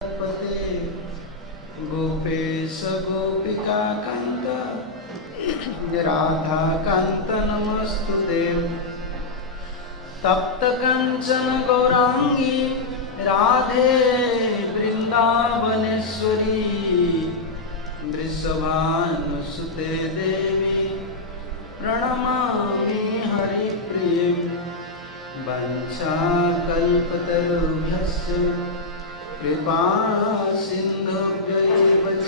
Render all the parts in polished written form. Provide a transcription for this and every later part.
पते गोपेश गोपिका कांत राधा कांत नमस्तुते। तप्त कंचन गौरांगी राधे वृंदावनेश्वरी वृषभानुसुते देवी प्रणमामि हरिप्रिये। वंशाकल्पतरुभ्यश्च कृपा सिन्धुभ्यैव च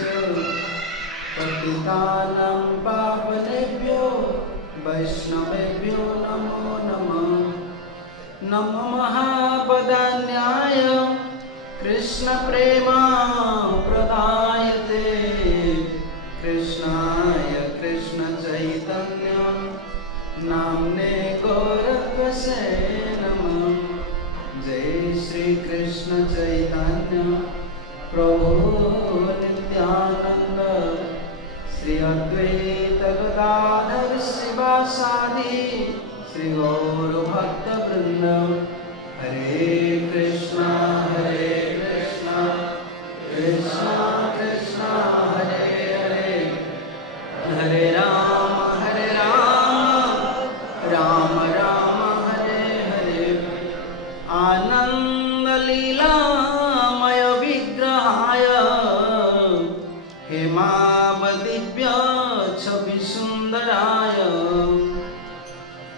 पतितानां पावनेभ्यो वैष्णवेभ्यो नमो नमः। नमो महापदान्याय कृष्णप्रेमाप्रदायते कृष्णाय कृष्णचैतन्य नाम्ने गौरत्वसे नमः। जय श्री कृष्ण चैतन्य प्रभु नित्यानंद श्री अद्वैत गदाधर शिवासादि श्री गौर भक्त वृंद। हरे कृष्णा कृष्णा कृष्णा हरे हरे, हरे राम राम राम हरे हरे। आनंद लीलामय विग्रहाय हेमावदिव्य छवि सुंदराय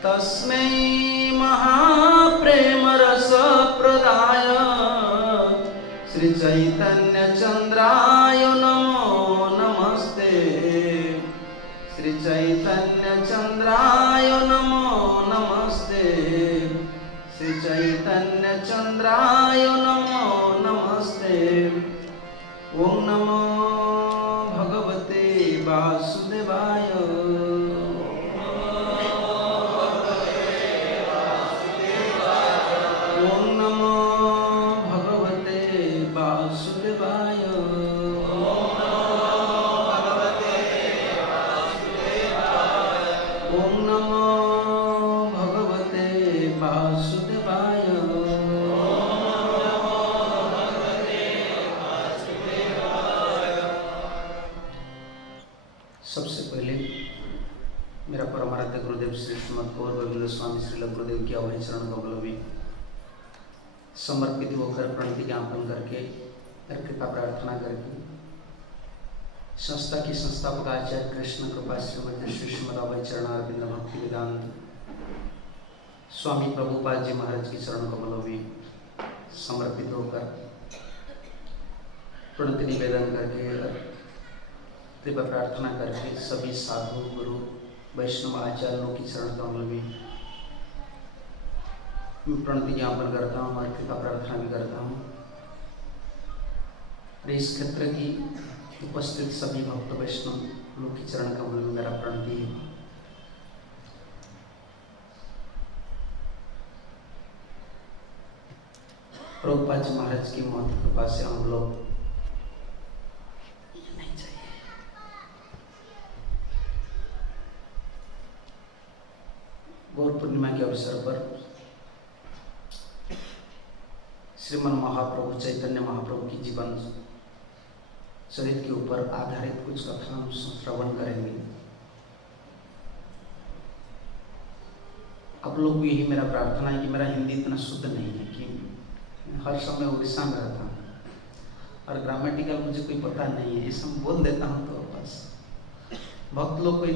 तस्मै महाप्रेम रस प्रदाय श्री चैतन्य चंद्राय नमो नमस्ते। श्री चैतन्य चंद्राय नमो नमस्ते। श्री चैतन्य चंद्राय नमो नमस्ते। ओम नमो भगवते वासुदेवाय। ओम नमो भगवते वासुदेवाय। ओम नमो भगवते वासुदेवाय। सबसे पहले मेरा परमाराध्य गुरुदेव श्री श्रीमद गौर गोविंद स्वामी श्रील गुरुदेव की अभय चरण कमलों में समर्पित होकर प्रणति ज्ञापन करके कृपा प्रार्थना करके संस्था की संस्थापक आचार्य कृष्ण कृपा श्रीमती श्री श्रीमद अभय चरण अरविंद भक्ति वेदांत स्वामी प्रभुपाद जी महाराज की चरण कमलों में समर्पित होकर प्रणति निवेदन करके कृपा प्रार्थना करके सभी साधु गुरु वैष्णव आचार्यों की चरण कमल में प्रणति ज्ञापन करता हूँ और कृपा प्रार्थना भी करता हूँ। इस क्षेत्र की उपस्थित सभी भक्त वैष्णव लोग की चरण कमल में मेरा प्रणति है। प्रभुपाद जी महाराज की महत्व कृपा से हम लोग गौर पूर्णिमा के अवसर पर श्रीमन महाप्रभु चैतन्य महाप्रभु की जीवन चरित्र के ऊपर आधारित कुछ कथा हम श्रवण करेंगे। आप लोग को यही मेरा प्रार्थना है कि मेरा हिंदी इतना शुद्ध नहीं है कि हर समय उड़ीसा में रहता हूँ और ग्रामेटिकल मुझे कोई पता नहीं है, इसे बोल देता हूँ तो बस भक्त लोग कोई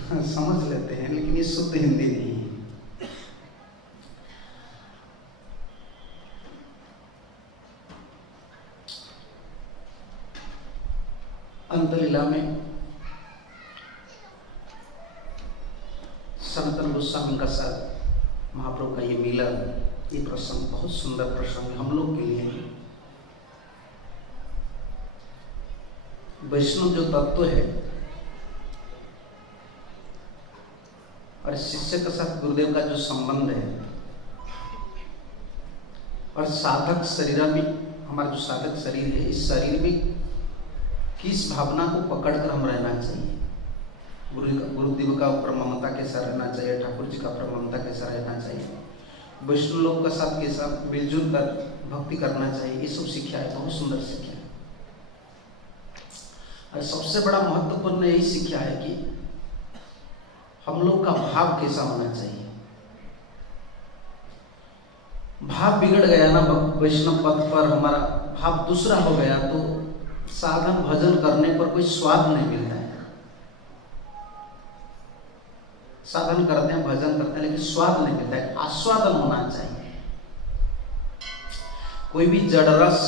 समझ लेते हैं, लेकिन ये शुद्ध हिंदी नहीं है। अंतलीला में सनातन गोस्वामी का साथ महाप्रभु का ये मिलन, ये प्रसंग बहुत सुंदर प्रसंग है हम लोग के लिए। वैष्णव जो तत्व है और शिष्य के साथ गुरुदेव का जो संबंध है और साधक शरीर में, हमारा जो साधक शरीर है, इस शरीर में किस भावना को पकड़कर हम रहना चाहिए। गुरुदेव का ऊपर ममता कैसा रहना चाहिए, ठाकुर जी का ऊपर ममता कैसा रहना चाहिए, वैष्णव लोग का साथ के साथ मिलजुल कर भक्ति करना चाहिए। ये सब शिक्षा है, बहुत सुंदर शिक्षा है। और सबसे बड़ा महत्वपूर्ण यही शिक्षा है कि हम लोग का भाव कैसा होना चाहिए। भाव बिगड़ गया ना वैष्णव पथ पर, हमारा भाव दूसरा हो गया तो साधन भजन करने पर कोई स्वाद नहीं मिलता है। साधन करते हैं, भजन करते हैं, लेकिन स्वाद नहीं मिलता है। आस्वादन होना चाहिए। कोई भी जड़ रस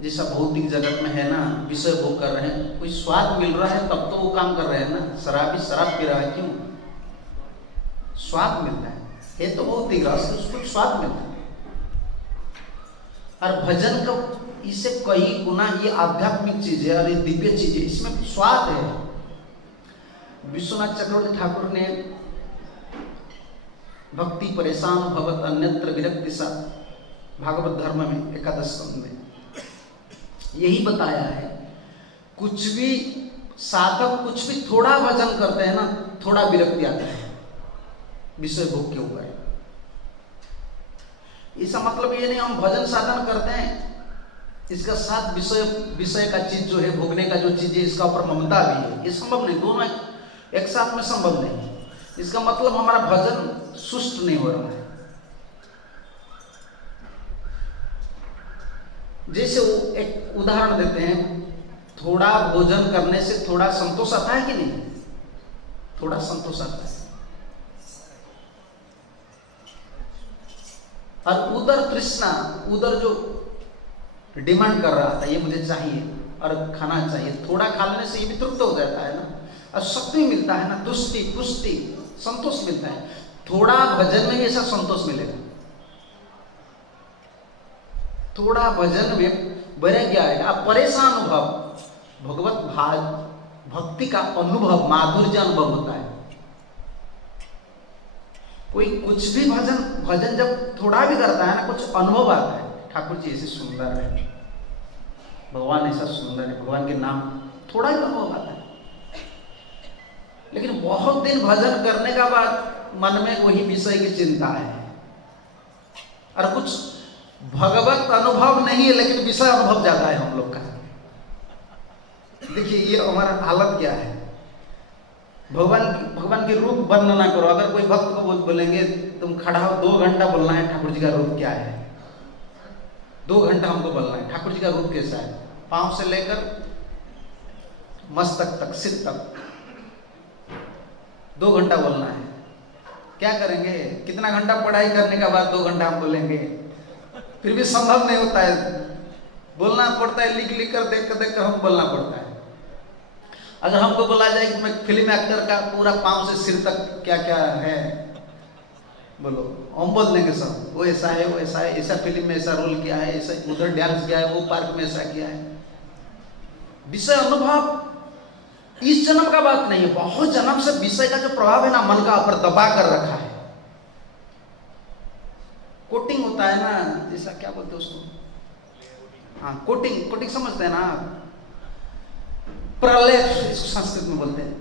जैसा भौतिक जगत में है ना, विषय भोग कर रहे हैं, कोई स्वाद मिल रहा है तब तो वो काम कर रहे हैं ना। शराबी शराब पी रहा है, क्यों? स्वाद मिलता है तो भौतिक रस, उसको स्वाद मिलता है। और भजन का इससे कई गुना ये आध्यात्मिक चीज है और ये दिव्य चीज है, इसमें स्वाद है। विश्वनाथ चक्रवर्ती ठाकुर ने भक्ति परेशान भवत अन्यत्र विरक्ति सा भागवत धर्म में एकादश स्कंद में यही बताया है। कुछ भी साधक कुछ भी थोड़ा भजन करते हैं ना, थोड़ा विरक्ति आता है विषय भोग के ऊपर। इसका मतलब ये नहीं हम भजन साधन करते हैं, इसका साथ विषय का चीज जो है, भोगने का जो चीज है, इसका ऊपर ममता भी है, ये संभव नहीं। दोनों एक साथ में संभव नहीं। इसका मतलब हमारा भजन सुष्ट नहीं हो रहा है। जैसे वो एक उदाहरण देते हैं, थोड़ा भोजन करने से थोड़ा संतोष आता है कि नहीं? थोड़ा संतोष आता है। और उदर तृष्णा, उदर जो डिमांड कर रहा था ये मुझे चाहिए और खाना चाहिए, थोड़ा खा लेने से ये भी तृप्त हो जाता है ना, और शक्ति मिलता है ना, तुष्टि पुष्टि संतोष मिलता है। थोड़ा भजन में भी ऐसा संतोष मिलेगा। थोड़ा भजन में वैराग्य आएगा, परेशान अनुभव, भगवत भाव भक्ति का अनुभव, माधुर्य अनुभव होता है। कोई कुछ भी भजन जब थोड़ा भी करता है ना, कुछ अनुभव आता है। ठाकुर जी ऐसे सुंदर है, भगवान ऐसा सुंदर है, भगवान के नाम, थोड़ा ही अनुभव आता है। लेकिन बहुत दिन भजन करने का बाद मन में वही विषय की चिंता है और कुछ भगवत अनुभव नहीं है, लेकिन विषय अनुभव ज्यादा है हम लोग का। देखिए ये हमारा हालत क्या है। भगवान के रूप वर्णन ना करो। अगर कोई भक्त को बोलेंगे तुम खड़ा हो 2 घंटा बोलना है ठाकुर जी का रूप क्या है, 2 घंटा हमको बोलना है ठाकुर जी का रूप कैसा है, पांव से लेकर मस्तक तक, सिर तक 2 घंटा बोलना है। क्या करेंगे? कितना घंटा पढ़ाई करने के बाद 2 घंटा हम बोलेंगे? फिर भी संभव नहीं होता है। बोलना पड़ता है, लिख कर देख कर हम बोलना पड़ता है। अगर हमको बोला जाए कि मैं फिल्म एक्टर का पूरा पांव से सिर तक क्या क्या है बोलो, हम बोल देंगे सब, वो ऐसा है, वो ऐसा है, ऐसा फिल्म में ऐसा रोल किया है, ऐसा उधर डांस किया है, वो पार्क में ऐसा किया है। विषय अनुभव इस जन्म का बात नहीं है, बहुत जन्म से विषय का जो प्रभाव है ना, मन का ऊपर दबा कर रखा है। कोटिंग होता है ना, जैसा क्या बोलते हैं उसको, हाँ कोटिंग समझते हैं ना। प्रलेप इसको संस्कृत में बोलते हैं,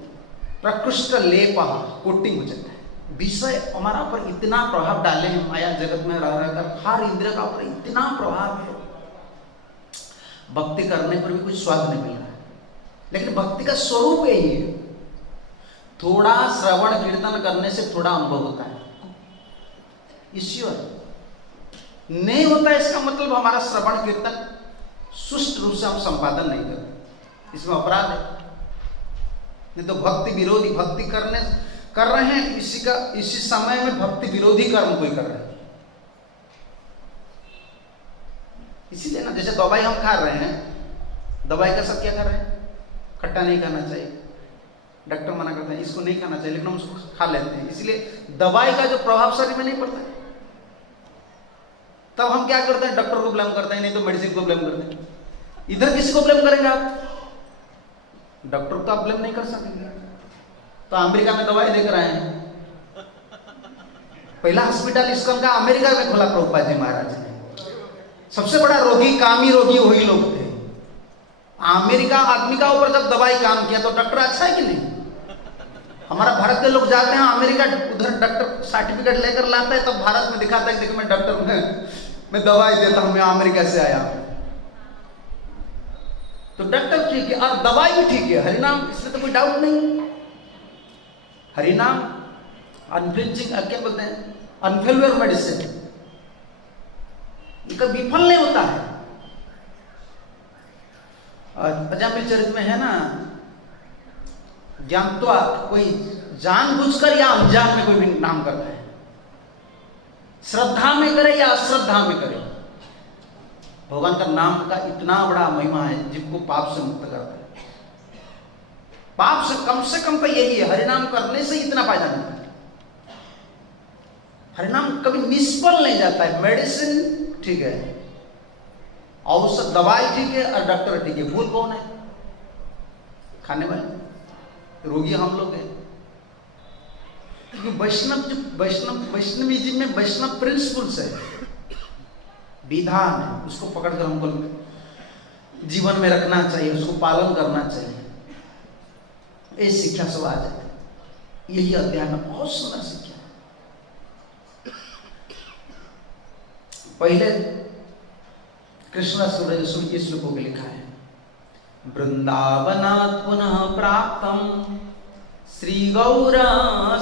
प्रकृष्ट लेप, कोटिंग हो जाता है। विषय हमारा पर इतना प्रभाव डाले हैं, माया जगत में रह रहकर हर इंद्रिय का ऊपर इतना प्रभाव है, भक्ति करने पर भी कुछ स्वाद नहीं मिल रहा है। लेकिन भक्ति का स्वरूप यही है, थोड़ा श्रवण कीर्तन करने से थोड़ा अनुभव होता है। ईश्वर नहीं होता इसका मतलब हमारा श्रवण कीर्तन सुष्ट रूप से हम संपादन नहीं करते, इसमें अपराध है। नहीं तो भक्ति विरोधी, भक्ति कर रहे हैं, इसी समय में भक्ति विरोधी कर्म कोई कर रहे हैं। इसीलिए ना, जैसे दवाई हम खा रहे हैं, दवाई का सब क्या कर रहे हैं? खट्टा नहीं खाना चाहिए, डॉक्टर मना करते हैं इसको नहीं खाना चाहिए, लेकिन हम उसको खा लेते हैं। इसलिए दवाई का जो प्रभाव शरीर में नहीं पड़ता है। तब हम क्या करते हैं? डॉक्टर को ब्लेम करते हैं, नहीं तो मेडिसिन को ब्लेम करते हैं। इधर किसी को ब्लेम करेंगे आप? डॉक्टर को आप ब्लेम नहीं कर सकेंगे। तो अमेरिका में दवाई लेकर आए हैं, पहला हॉस्पिटल इसका का अमेरिका में खोला प्रभुपाद जी महाराज ने। सबसे बड़ा रोगी, कामी रोगी वही लोग थे। अमेरिका आदमी का ऊपर जब दवाई काम किया तो डॉक्टर अच्छा है कि नहीं? हमारा भारत के लोग जाते हैं अमेरिका, उधर डॉक्टर सर्टिफिकेट लेकर लाता है, तब भारत में दिखाता है देखो मैं डॉक्टर मैं दवाई देता हूं, मैं अमेरिका से आया हूं। तो डॉक्टर ठीक है और दवाई भी ठीक है, हरिनाम, इसमें तो कोई डाउट नहीं। हरिनाम अनफ्लिंचिंग, क्या बोलते हैं, अनफेल्युअर मेडिसिन, कभी विफल नहीं होता है। अजामिल चरित्र में है ना, ज्ञान तो कोई जानबूझकर या अनजान में कोई भी नाम करता है, श्रद्धा में करे या अश्रद्धा में करे, भगवान का नाम का इतना बड़ा महिमा है जिनको पाप से मुक्त करता है। पाप से कम तो यही है, हरिनाम करने से इतना फायदा मिलता है। हरिनाम कभी निष्फल नहीं जाता है। मेडिसिन ठीक है, औषध दवाई ठीक है और डॉक्टर ठीक है, भूल कौन है? खाने वाले, रोगी हम लोग हैं। क्योंकि वैष्णविज्म में वैष्णव प्रिंसिपल्स है, विधान है, उसको पकड़कर हमको जीवन में रखना चाहिए, उसको पालन करना चाहिए। ये शिक्षा सब आ जाए, यही अध्याय में बहुत सुंदर शिक्षा। पहले कृष्ण सूर्य श्लोकों के लिखा है, वृंदावनात् पुनः प्राप्तम श्री गौर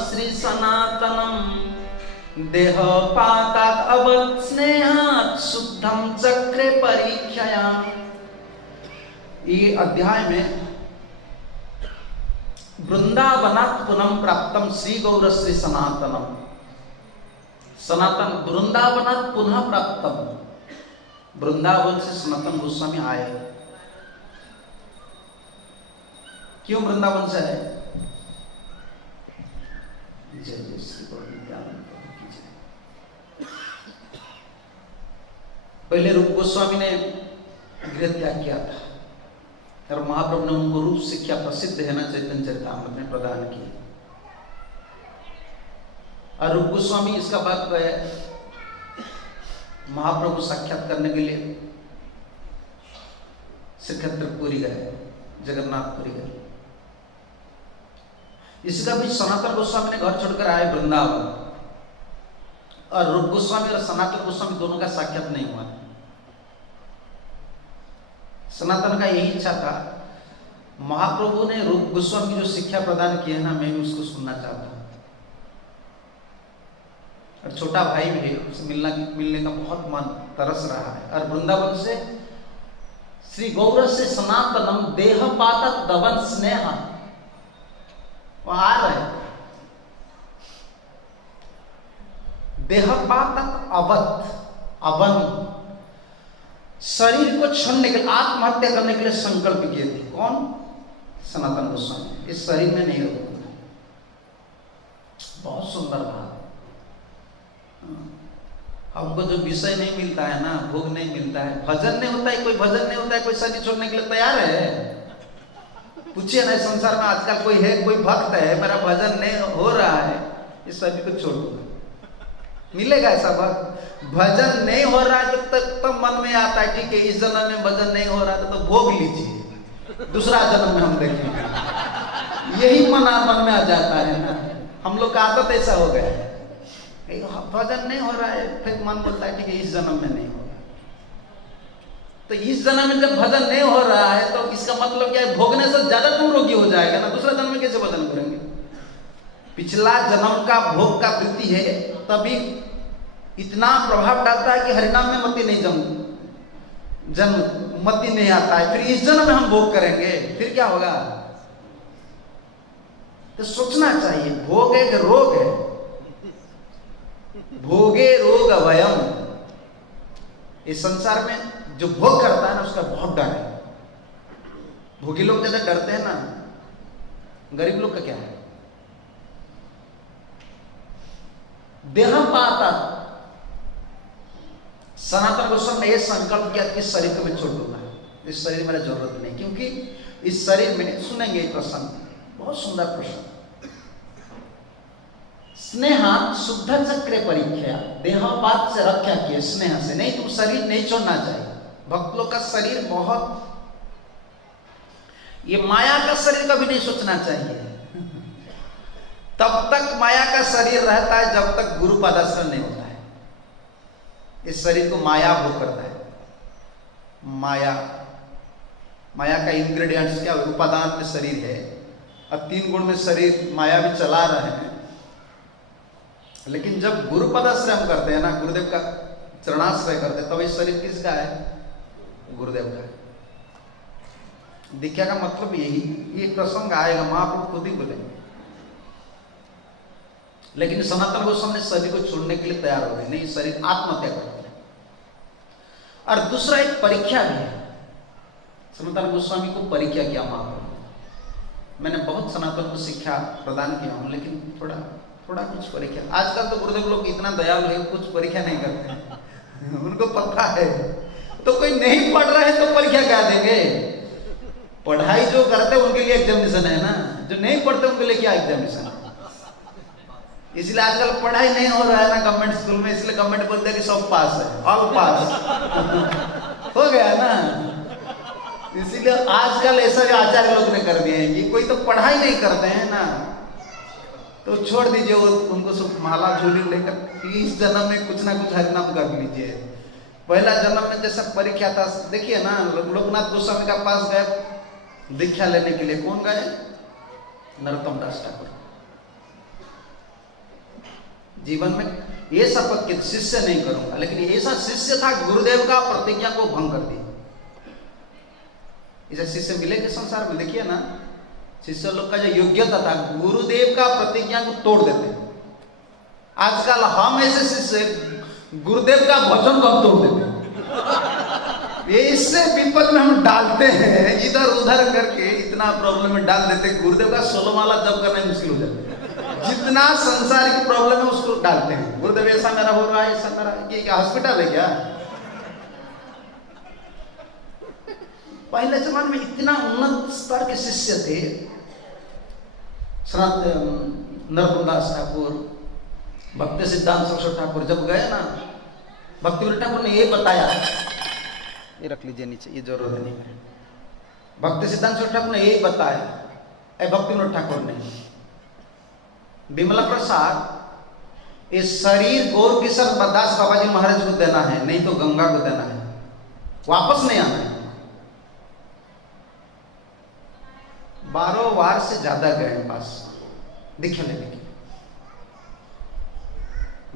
श्री सनातनम देह पातात अवत् स्नेहात् शुद्धम चक्रे परीक्षया। ये अध्याय में वृंदावनात् पुनः प्राप्तम श्री गौर श्री सनातनम, सनातन वृंदावनात् पुनः प्राप्तम, वृंदावन से सनातन गोस्वामी आए। क्यों वृंदावन से आए? जय जय श्री गोविंद। पहले रूप गोस्वामी ने गृह त्याग किया था और महाप्रभु ने उनको रूप शिक्षा प्रसिद्ध है ना चैतन्य चरितामृत में प्रदान की, और रूप गोस्वामी इसका बात गए महाप्रभु साक्षात करने के लिए श्रीक्षेत्रपुरी गए, जगन्नाथपुरी गए। इसका भी सनातन गोस्वामी ने घर छोड़कर आए वृंदावन, और रूप गोस्वामी और सनातन गोस्वामी दोनों का साक्षात नहीं हुआ। सनातन का यही इच्छा था, महाप्रभु ने रूप गोस्वामी जो शिक्षा प्रदान की है ना, मैं भी उसको सुनना चाहता हूँ। और छोटा भाई भी, उससे मिलने का बहुत मन तरस रहा है। और वृंदावन से श्री गौर से सनातनम देह पातक दवन स्नेह, वहां आ रहे देह पातक अवत अवन, शरीर को छोड़ने के लिए, आत्महत्या करने के लिए संकल्प किए थे। कौन? सनातन गोस्वामी। इस शरीर में नहीं होगा। बहुत सुंदर बात। हमको जो विषय नहीं मिलता है ना, भोग नहीं मिलता है, भजन नहीं होता है, कोई भजन नहीं होता है, कोई शरीर छोड़ने के लिए तैयार है? पूछिए ना, संसार में आजकल कोई है, कोई भक्त है, मेरा भजन नहीं हो रहा है, इस शरीर को छोड़ दूंगा, मिलेगा ऐसा भक्त? भजन नहीं हो रहा है जब तक तो मन में आता है ठीक है, इस जन्म में भजन नहीं हो रहा तो भोग लीजिए, दूसरा जन्म में हम देखेंगे। यही मन में आ जाता है ना, हम लोग का आदत ऐसा हो गया है। भजन नहीं हो रहा है, फिर मन बोलता है ठीक है, इस जन्म में नहीं होगा। तो इस जन्म में जब भजन नहीं हो रहा है तो इसका मतलब क्या है? भोगने से ज्यादा तुम रोगी हो जाएगा ना, दूसरा जन्म में कैसे भजन करेंगे? पिछला जन्म का भोग का वृत्ति है, तभी इतना प्रभाव डालता है कि हरिनाम में मति नहीं जन्म मति नहीं आता है। फिर इस जन्म में हम भोग करेंगे, फिर क्या होगा? तो सोचना चाहिए, भोग एक रोग है, भोगे रोग अभयम। इस संसार में जो भोग करता है ना, उसका बहुत डर है। भोगी लोग ज्यादा डरते हैं ना, गरीब लोग का क्या है? देह पाता। सनातन गोस्वामी ने यह संकल्प किया कि इस शरीर को मैं छोड़ दूंगा, इस शरीर मेरा जरूरत नहीं, क्योंकि इस शरीर में सुनेंगे एक प्रश्न, बहुत सुंदर प्रश्न। स्नेहात् शुद्ध चक्रे परीक्षा, देहपात से रक्षा किए, स्नेह से नहीं, तुम शरीर नहीं छोड़ना चाहिए। भक्त लोग का शरीर बहुत, ये माया का शरीर कभी नहीं सोचना चाहिए। तब तक माया का शरीर रहता है जब तक गुरु पदाश्रय नहीं होता है। इस शरीर को माया भोग करता है। माया का इंग्रेडिएंट्स क्या है? उपादान में शरीर है। अब 3 गुण में शरीर माया भी चला रहे हैं। लेकिन जब गुरु पदाश्रय हम करते हैं ना, गुरुदेव का चरणाश्रय करते हैं, तब इस शरीर किसका है? गुरुदेव का है। दीक्षा का मतलब यही, ये प्रसंग आएगा, महाप्रभु खुद ही बोलेंगे। लेकिन सनातन गोस्वामी शरीर को छोड़ने के लिए तैयार हो गए, नहीं शरीर आत्महत्या करते हैं। और दूसरा एक परीक्षा भी है। सनातन गोस्वामी को परीक्षा किया महाप्रभु। मैंने बहुत सनातन को शिक्षा प्रदान किया हूं, लेकिन थोड़ा कुछ परीक्षा। आजकल तो गुरुदेव लोग इतना दयालु है, कुछ परीक्षा नहीं करते हैं। उनको पता है, तो कोई नहीं पढ़ रहा है तो परीक्षा क्या देंगे? पढ़ाई जो करते हैं उनके लिए एग्जामिनेशन है ना, जो नहीं पढ़ते उनके लिए क्या एग्जामिनेशन है? इसलिए आजकल पढ़ाई नहीं हो रहा है ना गवर्नमेंट स्कूल में, इसलिए गवर्नमेंट बोलते हैं कि सब पास है, ऑल पास हो गया ना। इसीलिए आजकल ऐसा भी आचार्य लोग ने कर दिए हैं कि कोई तो पढ़ाई नहीं करते हैं ना, तो छोड़ दीजिए उनको सब माला झोली लेकर इस जन्म में कुछ ना कुछ हरिनाम कर लीजिए। पहला जन्म में जैसा परीक्षा था, देखिए ना, लोकनाथ गोस्वामी का पास गए दीक्षा लेने के लिए। कौन गए? नरोत्तम दास ठाकुर। जीवन में ये शपथ कि शिष्य नहीं करूंगा, लेकिन ऐसा शिष्य था गुरुदेव का प्रतिज्ञा को भंग कर दिया। ऐसे शिष्य मिले के संसार में, देखिए ना, शिष्य लोग का जो योग्यता था, गुरुदेव का प्रतिज्ञा को तोड़ देते। आजकल हम ऐसे शिष्य गुरुदेव का वचन को तोड़ देते। ये इससे विपद में हम डालते हैं, इधर उधर करके इतना प्रॉब्लम में डाल देते। गुरुदेव का 16 माला जप करना मुश्किल हो जाता है। जितना संसारिक प्रॉब्लम है उसको डालते हैं। गुरुदेव ऐसा मेरा हो रहा है, ऐसा मेरा, ये क्या हॉस्पिटल है क्या? पहले जमाने में इतना उन्नत स्तर के शिष्य थे। नरोत्तम दास ठाकुर, भक्ति सिद्धांत सरस्वती ठाकुर जब गए ना, भक्ति विनोद ठाकुर ने ये बताया, ये रख लीजिए नीचे, ये जरूरत नहीं है। भक्ति सिद्धांत सरस्वती ठाकुर ने यही बताया, भक्ति विनोद ठाकुर ने, विमला प्रसाद, इस शरीर गौर किशोर दास बाबा जी महाराज को देना है, नहीं तो गंगा को देना है, वापस नहीं आना है। 12 बार से ज्यादा गए पास दीक्षा लेने के।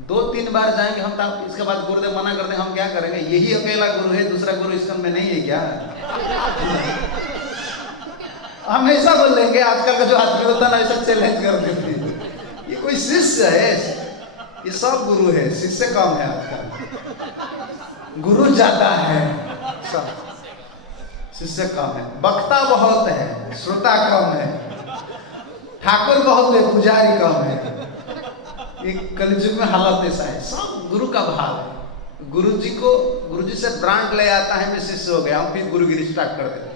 2-3 बार जाएंगे हम, तो इसके बाद गुरुदेव मना कर दें, हम क्या करेंगे? यही अकेला गुरु है, दूसरा गुरु इसका में नहीं है क्या? हम ऐसा बोल देंगे। आजकल का जो आदमी होता है ना, ऐसा चैलेंज कर देते हैं। ये कोई शिष्य है? ये सब गुरु है, शिष्य कम है। आजकल गुरु ज्यादा है, सब शिष्य कम है। वक्ता बहुत है, श्रोता कम है। ठाकुर बहुत है, पुजारी कम है। एक कलयुग में हालत ऐसा है, सब गुरु का भाव है। गुरु जी से ब्रांड ले आता है, मैं शिष्य हो गया, हम फिर गुरुगिरी स्टार्ट कर देते।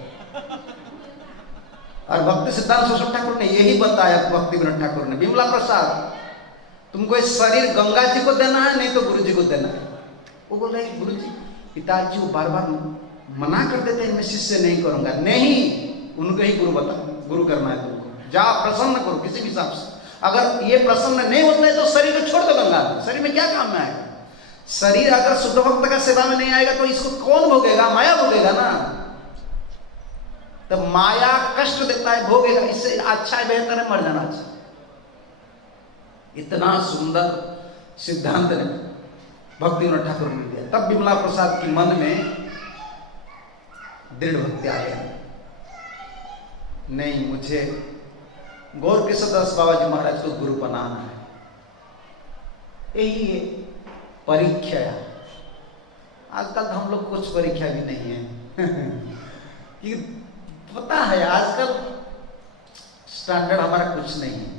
और भक्ति सिद्धांत सरस्वती ठाकुर ने यही बताया, भक्ति विनोद ठाकुर ने, विमला प्रसाद, तुमको इस शरीर गंगा जी को देना है, नहीं तो गुरु जी को देना है। वो बोल रहे गुरु जी, पिताजी वो बार बार मना कर देते हैं, मैं शिष्य नहीं करूंगा। नहीं, उनको ही गुरु करना है तुमको। जा प्रसन्न करो किसी भी हिसाब से। अगर ये प्रसन्न नहीं होता है तो शरीर को छोड़ दो गंगा। शरीर में क्या काम में आएगा? शरीर अगर शुद्ध भक्त का सेवा में नहीं आएगा तो इसको कौन भोगेगा? माया भोगेगा ना। तो माया कष्ट देता है, भोगेगा। इससे अच्छा है, बेहतर है मर जाना अच्छा। इतना सुंदर सिद्धांत ने भक्ति विनोद ठाकुर ने दिया। तब विमला प्रसाद की मन में दृढ़ भक्ति आ गया, नहीं मुझे गौर किशोर दास बाबा जी महाराज को गुरु बनाना है। यही परीक्षा। आजकल तो हम लोग कुछ परीक्षा भी नहीं है कि पता है आजकल स्टैंडर्ड हमारा कुछ नहीं है।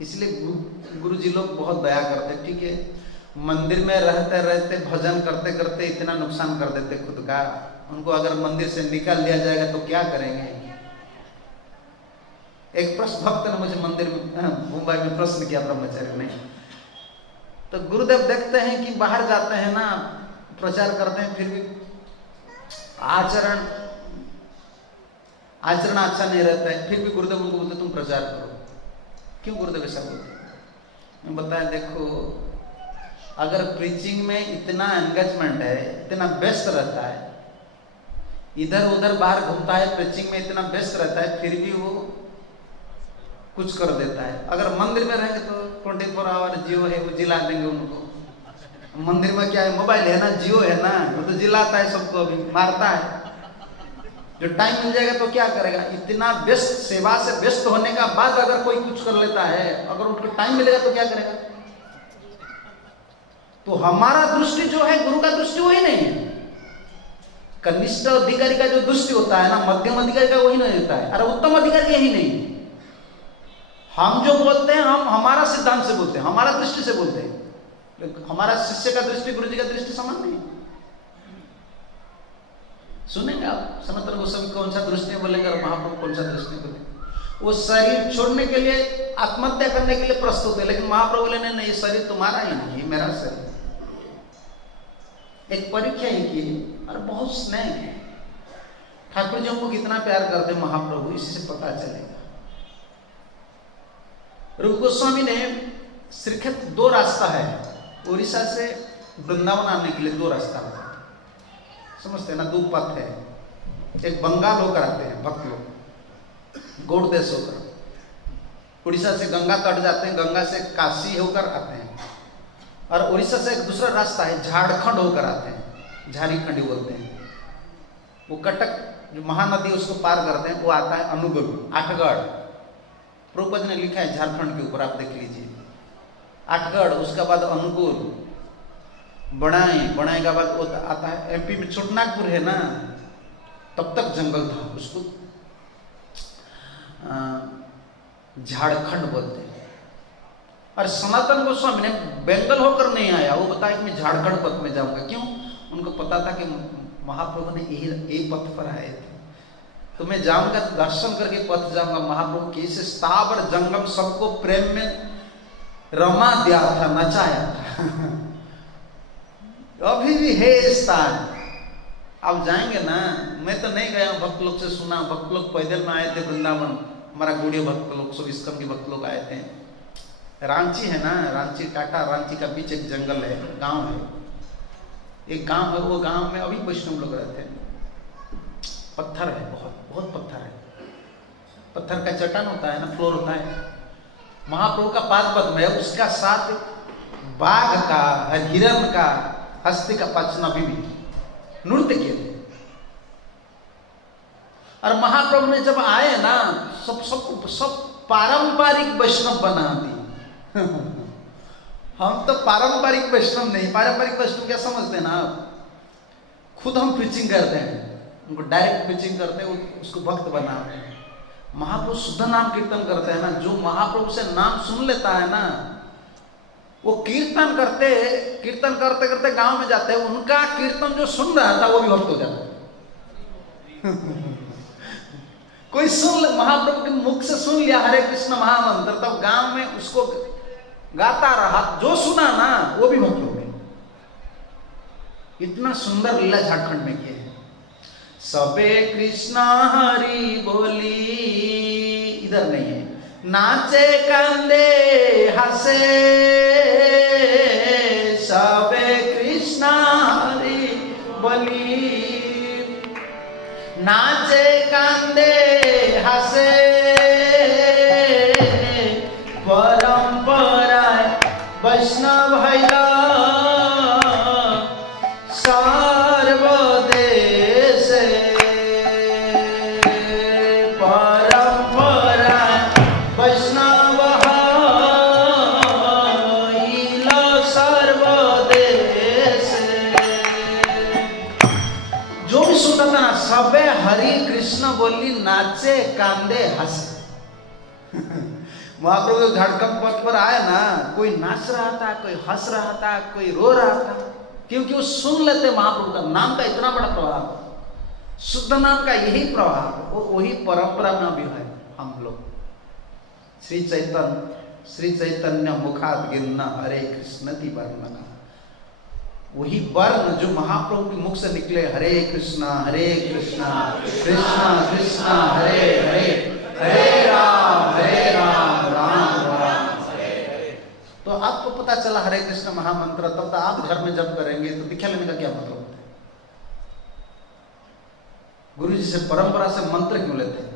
इसलिए गुरु जी लोग बहुत दया करते। ठीक है, मंदिर में रहते रहते भजन करते करते इतना नुकसान कर देते खुद का। उनको अगर मंदिर से निकाल दिया जाएगा तो क्या करेंगे? एक प्रश्न भक्त ने मुझे मंदिर में मुंबई में प्रश्न किया ब्रह्मचारी ने। तो गुरुदेव देखते हैं कि बाहर जाते हैं ना, प्रचार करते हैं, फिर भी आचरण अच्छा नहीं रहता है। फिर भी गुरुदेव उनको बोलते तुम प्रचार करो। क्यों गुरुदेव ऐसा बोलते? मैं बताया, देखो अगर प्रीचिंग में इतना एंगेजमेंट है, इतना व्यस्त रहता है, इधर उधर बाहर घूमता है, प्रीचिंग में इतना व्यस्त रहता है, फिर भी वो कुछ कर देता है। अगर मंदिर में रहेंगे तो 24 आवर जियो है, वो जिला देंगे उनको। मंदिर में क्या है, मोबाइल है ना, जियो है ना, वो तो जिलाता है सबको, अभी मारता है। जो टाइम मिल जाएगा तो क्या करेगा? इतना व्यस्त, सेवा से व्यस्त होने का बाद अगर कोई कुछ कर लेता है, अगर उनको टाइम मिलेगा तो क्या करेगा? तो हमारा दृष्टि जो है, गुरु का दृष्टि वही नहीं है। कनिष्ठ अधिकारी का जो दृष्टि होता है ना, मध्यम अधिकारी का वही नहीं होता है, अरे उत्तम अधिकारी यही नहीं। हम जो बोलते हैं, हम हमारा सिद्धांत से बोलते हैं, हमारा दृष्टि से बोलते हैं। हमारा शिष्य का दृष्टि गुरु जी का दृष्टि समान नहीं। सुनेंगे आप सनातन गोस्वामी कौन सा दृष्टि बोलेंगे और महाप्रभु कौन सा दृष्टि बोलेंगे। वो शरीर छोड़ने के लिए, आत्महत्या करने के लिए प्रस्तुत है, लेकिन महाप्रभु बोले नहीं, ये शरीर तुम्हारा ही नहीं, ये मेरा शरीर। एक परीक्षा ही की और बहुत स्नेह है। ठाकुर जी हमको कितना प्यार करते महाप्रभु, इसी से पता चलेगा। रूप गोस्वामी ने श्रीक्षेत्र, 2 रास्ता है उड़ीसा से वृंदावन आने के लिए, 2 रास्ता है, समझते हैं ना, 2 पथ है। एक बंगाल होकर आते हैं भक्त लोग, गौड़ देश होकर, उड़ीसा से गंगा तट जाते हैं, गंगा से काशी होकर आते हैं, और उड़ीसा से एक दूसरा रास्ता है, झारखंड होकर आते हैं, झारखंडी बोलते हैं। वो कटक जो महानदी उसको पार करते हैं, वो आता है अनुगुल, आठगढ़। प्रभुपाद ने लिखा है झारखंड के ऊपर, आप देख लीजिए, आठगढ़, उसके बाद अनुगुल, बनाई का बाद वो आता है एमपी में छोटनागपुर है ना, तब तक जंगल था, उसको झारखंड बोलते हैं। और सनातन गोस्वामी ने बेंगल होकर नहीं आया, वो बताया कि मैं झारखंड पथ में जाऊंगा। क्यों? उनको पता था कि महाप्रभु ने यही पथ पर आए थे, तो मैं जाऊंगा तो दर्शन करके पथ जाऊंगा। महाप्रभु की इस स्थावर जंगम सबको प्रेम में रमा दिया था, नचाया था। अभी भी है स्थान, आप जाएंगे ना। मैं तो नहीं गया, भक्त लोग से सुना, भक्त लोग पैदल में आए थे वृंदावन, हमारा गूढ़े भक्त लोग, सब इसकम के भक्त लोग आए थे। रांची है ना, रांची, टाटा रांची का बीच एक जंगल है, गांव है, एक गांव है, वो गांव में अभी वैष्णव लोग रहते हैं। पत्थर है, बहुत पत्थर है, पत्थर का चट्टान होता है ना, फ्लोर होता है। महाप्रभु का पाद पद्म है, उसका साथ बाघ का, हिरण का, हस्ती का पाचन अभी भी नृत्य किए थे। और महाप्रभु ने जब आए ना, सब पारंपरिक वैष्णव बना दी। हम तो पारंपरिक वैष्णव नहीं, पारंपरिक वैष्णव क्या समझते हैं ना आप? खुद हम प्रीचिंग करते हैं, उनको डायरेक्ट प्रीचिंग करते हैं, उसको भक्त बनाते हैं। महाप्रभु शुद्ध नाम कीर्तन करते हैं ना, जो महाप्रभु से नाम सुन लेता है ना, वो कीर्तन करते करते गांव में जाते हैं, उनका कीर्तन जो सुन रहा था वो भी भक्त हो जाता है। कोई सुन, महाप्रभु के मुख से सुन लिया हरे कृष्ण महामंत्र, तब गांव में उसको गाता रहा, जो सुना ना वो भी भक्त हो गए। इतना सुंदर लीला झारखंड में किए हैं। सबे कृष्णा हरि बोली, इधर नहीं है, नाचे कांदे हंसे, सबे कृष्णा हरि बोली, नाचे कांदे हंसे, परंपरा वैष्णव भैया सर्वदेश, परंपरा वैष्णव सर्वदेश। जो भी सुनता था ना, सबे हरि कृष्ण बोली, नाचे कांदे हंसे। महाप्रभु झारखंड पथ पर आए ना, कोई नाच रहा था, कोई हंस रहा था, कोई रो रहा था, क्योंकि वो सुन लेते महाप्रभु का नाम का इतना बड़ा प्रभाव, शुद्ध नाम का यही प्रभाव, वही परंपरा में अभी है हम लोग। श्री चैतन्य मुखाद गिरना हरे कृष्ण ती वर्ण, वही वर्ण जो महाप्रभु के मुख से निकले, हरे कृष्णा कृष्णा कृष्णा हरे हरे, हरे राम राम राम आपको पता चला हरे कृष्ण महामंत्र, तब तो आप घर में जप करेंगे, तो दीक्षा लेने का क्या मतलब होता है? गुरु जी से परंपरा से मंत्र क्यों लेते हैं?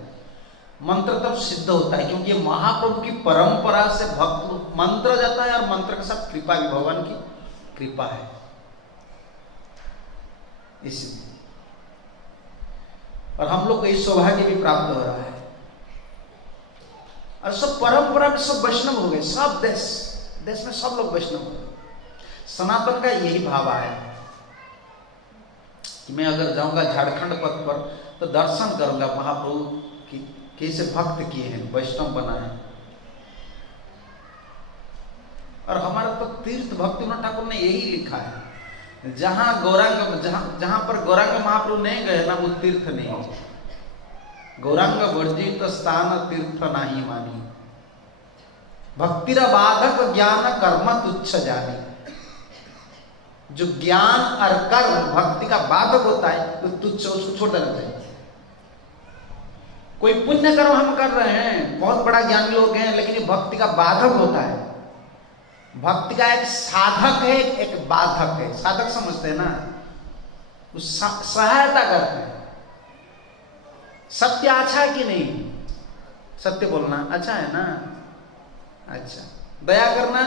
मंत्र तब सिद्ध होता है क्योंकि ये महाप्रभु की परंपरा से भक्त मंत्र जाता है, और मंत्र के साथ कृपा भी भगवान की कृपा है, इसलिए। और हम लोग को इस सौभाग्य भी प्राप्त हो रहा है। और सब परंपरा में सब वैष्णव हो गए, सब देश में सब लोग वैष्णव हो गए। सनातन का यही भाव है कि मैं अगर जाऊंगा झारखंड पथ पर तो दर्शन करूंगा महाप्रभु की कैसे भक्त किए हैं, वैष्णव बना है। और हमारे तो तीर्थ भक्तिनाथ ठाकुर ने यही लिखा है, जहां गौरांग जहां पर गौरांग महाप्रभु नहीं गए ना, वो तीर्थ नहीं है। गौरांग वर्जित स्थान तीर्थ नाही मानी, भक्तिरा बाधक ज्ञान कर्म तुच्छ जानी। जो ज्ञान और कर्म भक्ति का बाधक होता है तो तुच्छ, उसको छोड़ देना चाहिए। कोई पुण्य कर्म हम कर रहे हैं, बहुत बड़ा ज्ञानी लोग हैं, लेकिन ये भक्ति का बाधक होता है। भक्ति का एक साधक है, एक बाधक है। साधक समझते हैं ना, उस सहायता करते हैं। सत्य अच्छा है कि नहीं? सत्य बोलना अच्छा है ना? अच्छा। दया करना,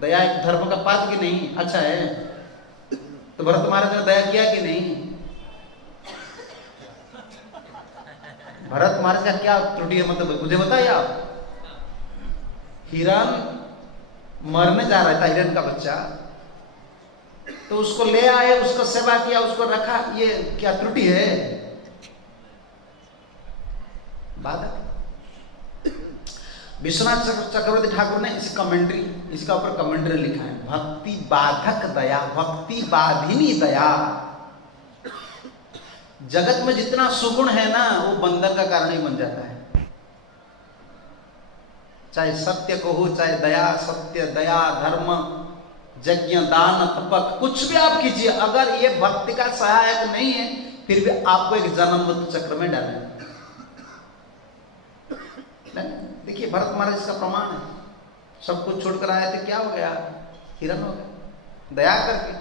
दया एक धर्म का पाठ कि नहीं? अच्छा है। तो भरत महाराज ने दया किया कि नहीं? भरत महाराज का क्या त्रुटि है, मतलब मुझे बताइए आप। हिरण मरने जा रहा था, हिरण का बच्चा, तो उसको ले आए, उसको सेवा किया, उसको रखा, ये क्या त्रुटि है? बाधक। विश्वनाथ चक्रवर्ती ठाकुर ने इसका ऊपर कमेंट्री लिखा है, भक्ति बाधक दया, भक्ति बाधिनी दया। जगत में जितना सुगुण है ना, वो बंधन का कारण ही बन जाता है। चाहे सत्य को हो, चाहे दया, सत्य, दया, धर्म, यज्ञ, दान, तपक, कुछ भी आप कीजिए, अगर ये भक्ति का सहायक नहीं है, फिर भी आपको एक जन्म मृत्यु चक्र में डालेंगे। देखिए भरत महाराज इसका प्रमाण है। सब कुछ छोड़कर आए थे, क्या हो गया? हिरण हो गया। दया करके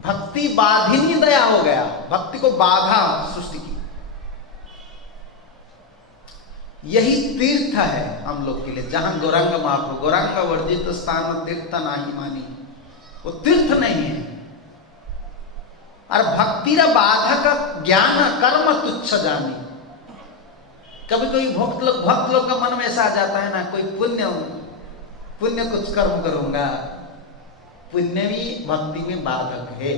भक्ति बाधिनी दया हो गया, भक्ति को बाधा सृष्टि की। यही तीर्थ है हम लोग के लिए, जहां गौरांग महाप्रभु, गौरांग वर्जित स्थान तीर्थ नाही मानी, वो तीर्थ नहीं है। और भक्ति बाधक ज्ञान कर्म तुच्छ जानी। कभी कोई भक्त लोग का मन में ऐसा आ जाता है ना, कोई पुण्य कुछ कर्म करूंगा, पुण्य भी भक्ति में बाधक है,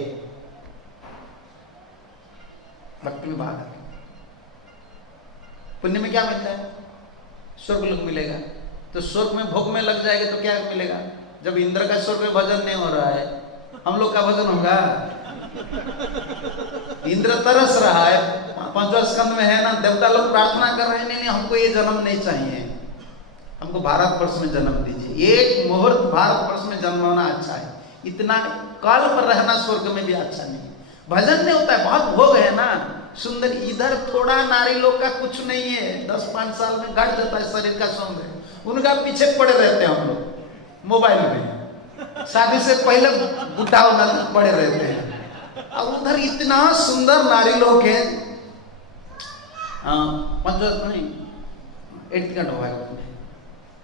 भक्ति में बाधक है। पुण्य में क्या मिलता है? स्वर्ग लोग मिलेगा। तो स्वर्ग में भोग में लग जाएगा तो क्या मिलेगा? जब इंद्र का स्वर्ग में भजन नहीं हो रहा है, हम लोग का भजन होगा? इंद्र तरस रहा है, 5वां स्कंद में है ना, देवता लोग प्रार्थना कर रहे हैं, नहीं हमको ये जन्म नहीं चाहिए, हमको भारतवर्ष में जन्म दीजिए, एक मुहूर्त भारतवर्ष में जन्म होना अच्छा है, इतना काल पर रहना स्वर्ग में भी अच्छा नहीं। भजन नहीं होता है, बहुत भोग है ना, सुंदर। इधर थोड़ा नारी लोग का कुछ नहीं है, 10-5 साल में घट जाता है शरीर का सौंदर्य, उनका पीछे पड़े रहते हैं हम लोग मोबाइल में, शादी से पहले बुढ़ा होना पड़े रहते हैं। और उधर इतना सुंदर नारी लोग हैं,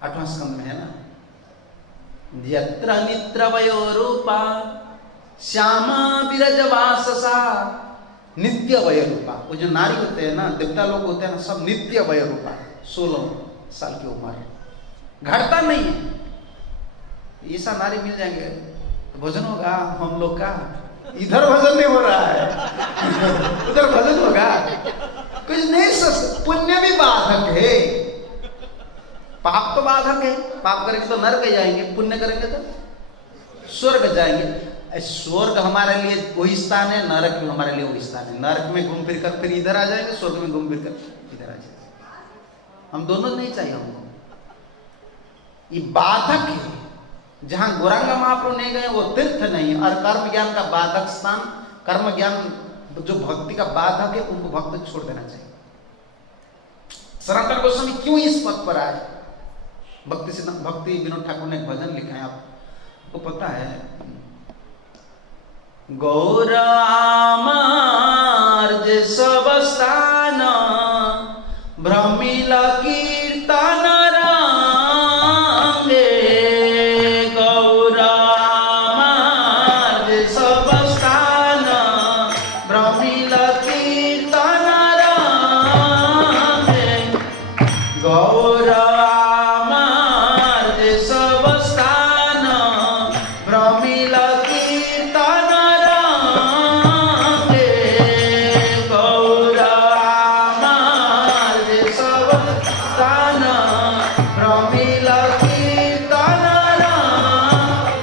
8वां स्कंद में है ना, यत्र नित्र वयो रूपा श्यामा विरज वाससा, नित्य वय रूपा। वो जो नारी होते हैं ना, देवता लोग होते हैं ना, सब नित्य वय रूपा, 16 साल की उम्र, घटता नहीं है। ऐसा नारी मिल जाएंगे तो भजन होगा हम लोग का। इधर भजन नहीं हो रहा है, उधर भजन होगा कुछ नहीं। पुण्य भी बाधक है, पाप तो बाधक है। पाप करेंगे तो नरक जाएंगे, पुण्य करेंगे तो स्वर्ग जाएंगे। स्वर्ग हमारे लिए वही स्थान है, नरक भी हमारे लिए वही स्थान है। नरक में घूम फिर कर फिर इधर आ जाएंगे, स्वर्ग में घूम फिर कर इधर आ जाएंगे। हम दोनों नहीं चाहिए हमको। ये बाधक है। जहां गौरांग महाप्रभु नहीं गए वो तीर्थ नहीं, और कर्म ज्ञान का बाधक स्थान, कर्म ज्ञान जो भक्ति का बाधक है, उनको भक्त छोड़ देना चाहिए। सनातन गोस्वामी क्यों इस पद पर आए? भक्ति विनोद ठाकुर ने एक भजन लिखा है, आपको पता है? गौरामार्ज सब स्थान भ्रमिल कीर्तन रंगे, गौरामार्ज सब स्थान भ्रमिल कीर्तन रंगे, गौरामार्ज सब स्थान भ्रमिल कीर्तन रंगे, गौरामार्ज सब स्थान भ्रमिल कीर्तन रंगे,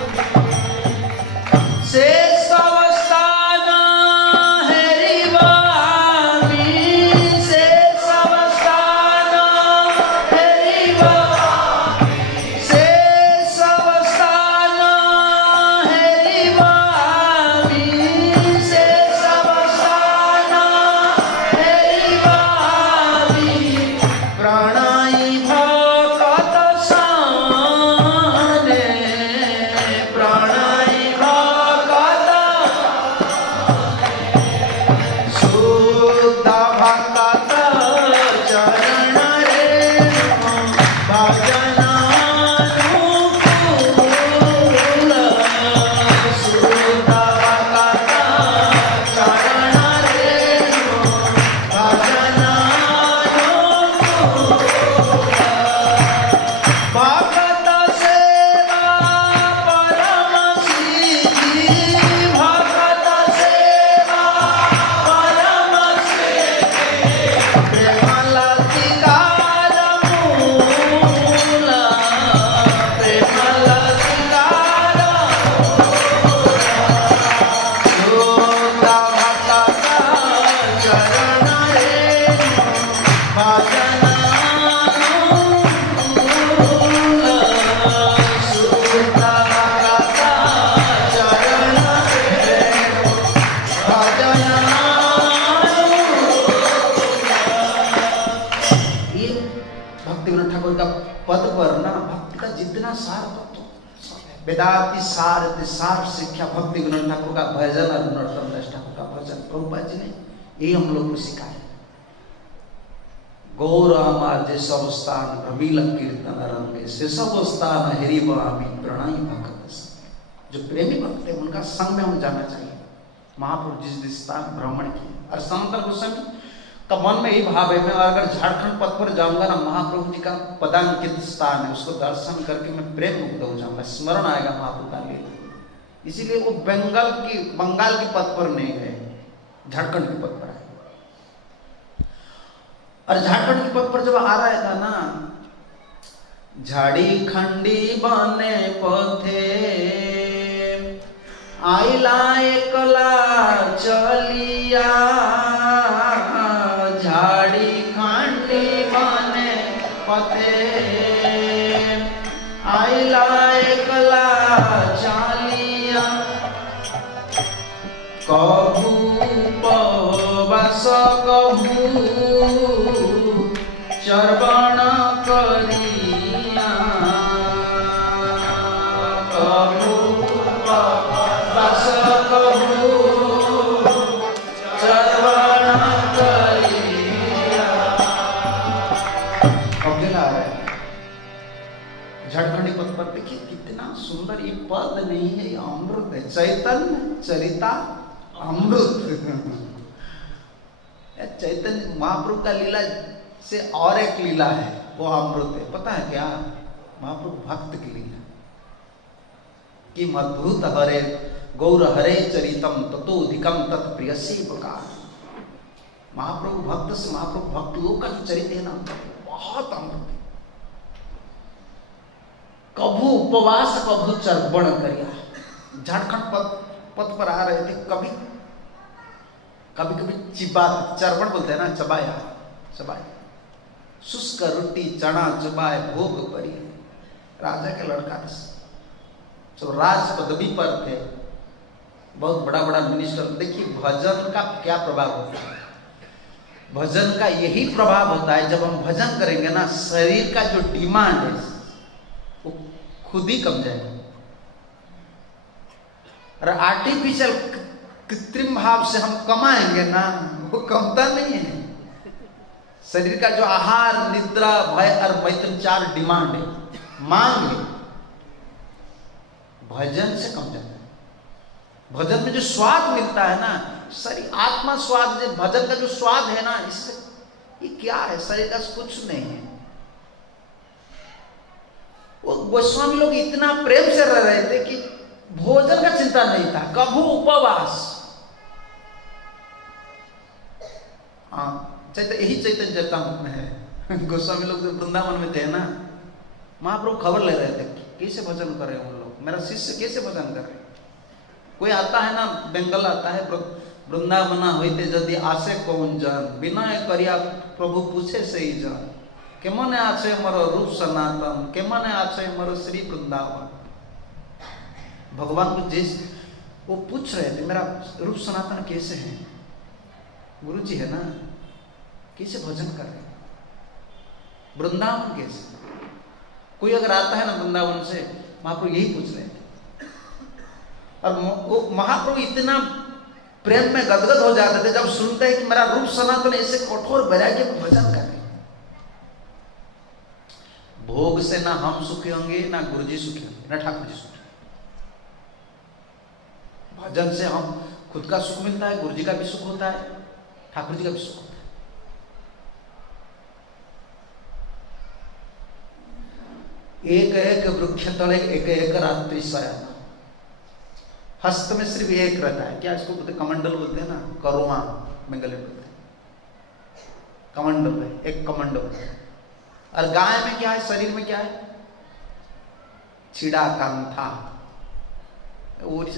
से सब स्थान हेरिबामी, से सब स्थान हेरिबामी, से सब स्थान हेरिबामी, से सब स्थान हेरिबामी, प्रणयी भक्त साने, प्रणयी भक्त शुद्ध भक्त चरण रेणु भजनानुकूल, शुद्ध भक्त चरण रेणु भजनानुकूल, भक्त सेवा परम सिद्धि, भक्त सेवा परम सिद्धि, प्रेम लतिकार मूल, प्रेम लतिकार शुद्ध भक्त चरण रेणु भजनानुकूल, शुद्ध भक्त चरण रेणु भजनानुकूल। ये भक्ति विनोद ठाकुर का पद पर ना भक्ति का जितना सार तत्व सब है। वेदांति सार सार शिक्षा भक्ति विनोद ठाकुर का भजन और नरोत्तम दास ठाकुर का भजन, प्रभुपाद जी ने यही हम लोग को सिखाया। गौरामार्ज सब स्थान भ्रमिल कीर्तन रंगे, से सब स्थान हेरिबामी, प्रणयी भक्त संग। जो प्रेमी भक्त है उनका संग में हम जाना चाहिए। महाप्रभु जिस स्थान भ्रमण किए, और संतन गोस्वामी का मन में यही भाव है, मैं अगर झारखंड पथ पर जाऊंगा ना, महाप्रभु जी का पदांकित स्थान है, उसको दर्शन करके मैं प्रेम मुक्त हो जाऊंगा, स्मरण आएगा महाप्रभु का लीला। इसीलिए वो बंगाल के पथ पर नहीं गए, झारखंड के पथ पर आए। और झारखंड के पथ पर जब आ रहा था ना, झाड़ी खंडी बने पथे आइला एकला चलिया, झाड़ी खंडी बने पथे आइला एकला चलिया, कभू उपवास कभू चर्वण करिया, कभू उपवास कभू चर्वण करिया। अकेला है झारखंडी पद पर, देखिए कितना सुंदर ये पद नहीं है, ये अमृत है, चैतन्य चरिता अमृत। चैतन्य महाप्रभु का लीला से और एक लीला है, वो अमृत है। पता है क्या? महाप्रभु भक्त की लीला कि अद्भुत हरे गौर हरे चरितम ततोधिकम तत्प्रियसी प्रकार। महाप्रभु भक्त से, महाप्रभु भक्त लोग का जो चरित्र है ना, बहुत अमृत है। कभू उपवास कभू चर्वण करिया। झारखंड पथ पर आ रहे थे, कभी चिबा, चर्वण बोलते हैं ना, चबाया, शुष्क रोटी चना चबाए भोग परी। राजा के लड़का था, जो राज पदवी पर थे, बहुत बड़ा मिनिस्टर। देखिए भजन का क्या प्रभाव होता है, भजन का यही प्रभाव होता है, जब हम भजन करेंगे ना, शरीर का जो डिमांड है, खुद ही कम जाएगा। और आर्टिफिशियल कृत्रिम भाव से हम कमाएंगे ना, वो कमता नहीं है। शरीर का जो आहार, निद्रा, भय और मैथुन 4 डिमांड है, मांग है, भजन से कम जाता है। भजन में जो स्वाद मिलता है ना, शरीर आत्मा स्वाद, जो भजन का जो स्वाद है ना, इससे ये क्या है, शरीर का कुछ नहीं है। वो गोस्वामी लोग इतना प्रेम से रह रहे थे कि भोजन का चिंता नहीं था, कभू उपवास। हाँ, यही चैतन्य चेतामृत में है। गोस्वामी लोग जो वृंदावन में थे ना, महाप्रभु खबर ले रहे थे कैसे भजन कर रहे हैं उन लोग, मेरा शिष्य कैसे भजन कर रहे हैं। कोई आता है ना, बेंगल आता है, वृंदावना होते यदि आसे कौन जन, बिना करिया प्रभु पूछे से ही जन, के मने आछे मरो रूप सनातन, के मने आछे मरो श्री वृंदावन। भगवान को जिस वो पूछ रहे थे, मेरा रूप सनातन कैसे है, गुरु जी है ना, कैसे भजन कर रहे, वृंदावन कैसे। कोई अगर आता है ना वृंदावन से, महाप्रभु यही पूछ रहे थे। और वो महाप्रभु इतना प्रेम में गदगद हो जाते थे जब सुनते हैं कि मेरा रूप सनातन ऐसे कठोर वैराग्य में भजन कर रहे। भोग से ना हम सुखी होंगे, ना गुरु जी सुखी होंगे, ना ठाकुर जी सुखी। भजन से हम खुद का सुख मिलता है, गुरु जी का भी सुख होता है, ठाकुर जी का भी सुख होता है। एक एक वृक्ष तले एक एक रात्रि शयन, हस्त में सिर्फ एक रहता है। क्या इसको बोलते, कमंडल बोलते हैं ना, करुआ बंगाली में बोलते हैं, कमंडल है, एक कमंडल है। और गाय में क्या है, शरीर में क्या है, छिड़ा कांथा।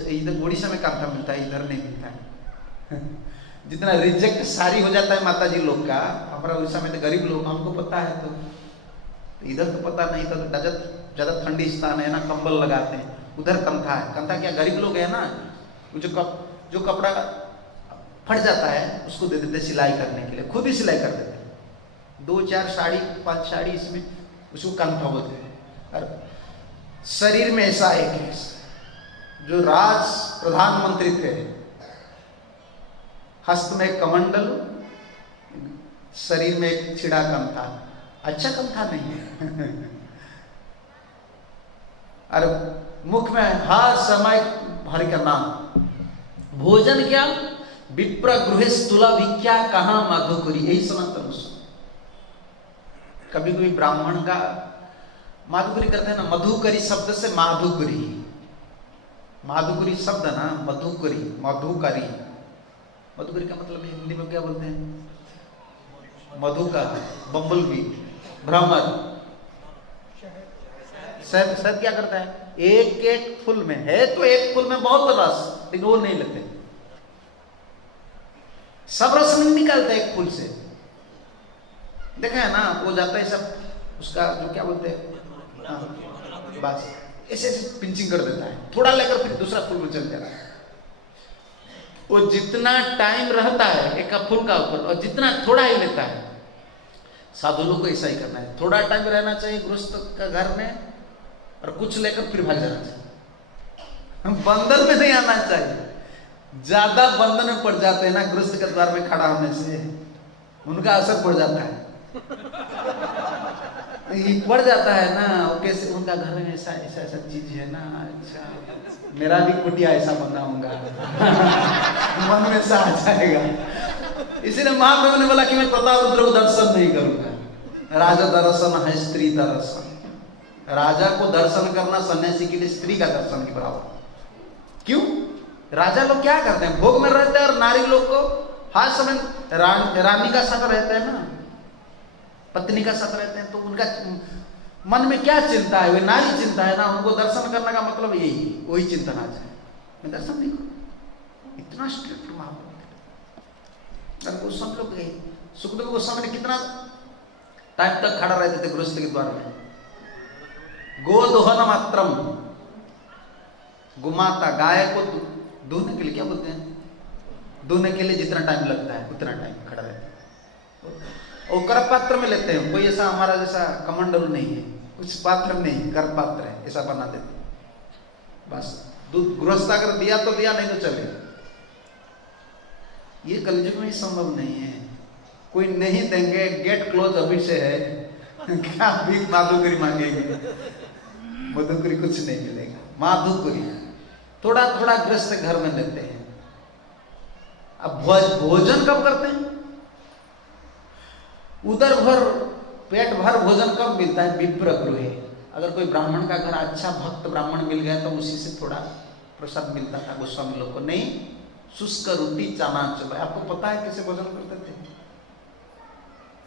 इधर उड़ीसा में कांथा मिलता है, इधर नहीं मिलता है। जितना रिजेक्ट सारी हो जाता है माता जी लोग का, हमारा उड़ीसा में तो गरीब लोग, हमको पता है, तो इधर तो पता नहीं था। तो ज्यादा ठंडी स्थान है ना, कंबल लगाते हैं, उधर कंथा है। कंथा क्या, गरीब लोग है ना, जो कपड़ा फट जाता है उसको दे देते सिलाई करने के लिए, खुद ही सिलाई कर देते, 2-4 साड़ी 5 साड़ी, इसमें उसको कंथा बोलते हैं। और शरीर में ऐसा एक है, जो राज प्रधानमंत्री थे, हस्त में एक कमंडल, शरीर में एक छिड़ा कंथा। अच्छा कंथा नहीं है। और मुख में हर समय हरि का नाम। भोजन क्या, विप्र गृह स्तुला भिक्षा कहाँ माधुकरी, यही सनातन। कभी कभी ब्राह्मण का माधुकरी करते हैं ना, मधुकरी शब्द से माधुकरी, माधुकरी शब्द ना, मधुकरी, मधुकरी। मधुकरी का मतलब हिंदी में क्या बोलते हैं, मधु का, बम्बलबी, भ्रमर। शहद क्या करता है, एक एक फूल में है, तो एक फूल में बहुत रस, लेकिन वो नहीं लगते, सब रस नहीं निकलता एक फूल से। देखा है ना, वो जाता है सब, उसका जो क्या बोलते हैं, बस ऐसे ऐसे पिंचिंग कर देता है, थोड़ा लेकर फिर दूसरा फूल में चल जाता है। वो जितना टाइम रहता है एक फूल का ऊपर, और जितना थोड़ा ही लेता है, साधु लोग को ऐसा ही करना है। थोड़ा टाइम रहना चाहिए गृहस्थ का घर में, और कुछ लेकर फिर भाग जाना चाहिए। बंधन में नहीं आना चाहिए। ज्यादा बंधन में पड़ जाते हैं ना गृहस्थ के द्वार में खड़ा होने से, उनका असर पड़ जाता है। ये पड़ जाता है ना, वो कैसे, उनका घर में ऐसा ऐसा ऐसा चीज है ना, अच्छा मेरा भी कुटिया ऐसा बनाऊंगा। मन में ऐसा आ जाएगा। इसीलिए महाप्रभु ने बोला कि मैं प्रतापरुद्र को दर्शन नहीं करूंगा। राजा दर्शन है स्त्री दर्शन। राजा को दर्शन करना सन्यासी के लिए स्त्री का दर्शन के बराबर। क्यों, राजा लोग क्या करते हैं, भोग में रहते हैं, और नारी लोग को हर समय रानी का साथ रहते हैं ना, पत्नी का साथ रहते हैं, तो उनका मन में क्या चिंता है, वे नारी चिंता है ना। उनको दर्शन करने का मतलब यही, वही चिंतन आ जाए, मैं दर्शन नहीं करूं। इतना स्ट्रिक्ट महाप्रभु। गोस्वामी लोग, सुखदेव गोस्वामी ने कितना टाइम तक खड़ा रहते थे गृहस्थ के द्वार में। गोदोहन मात्रम, गुमाता गाय को दूहने के लिए क्या बोलते हैं, दूहने के लिए जितना टाइम लगता है उतना टाइम खड़ा रहता है। और कर पात्र में लेते हैं, कोई ऐसा हमारा जैसा कमंडल नहीं है, कुछ पात्र नहीं, कर पात्र है, ऐसा बना देते। बस दूध गृहस्थ अगर दिया तो दिया, नहीं तो चले। ये कलयुग में संभव नहीं है। कोई नहीं देंगे, गेट क्लोज अभी से है, क्या भीख माधुकरी मांगेंगे? मधुकरी कुछ नहीं मिलेगा। माधुकरी थोड़ा थोड़ा ग्रस्त घर में लेते हैं। अब भोजन कब करते हैं? उदर भर पेट भर भोजन कब मिलता है? विप्र गृहे। अगर कोई ब्राह्मण का घर अच्छा भक्त ब्राह्मण मिल गया तो उसी से थोड़ा प्रसाद मिलता था गोस्वामी लोग को। नहीं, शुष्क रोटी चानाच। आपको पता है कैसे भोजन करते थे?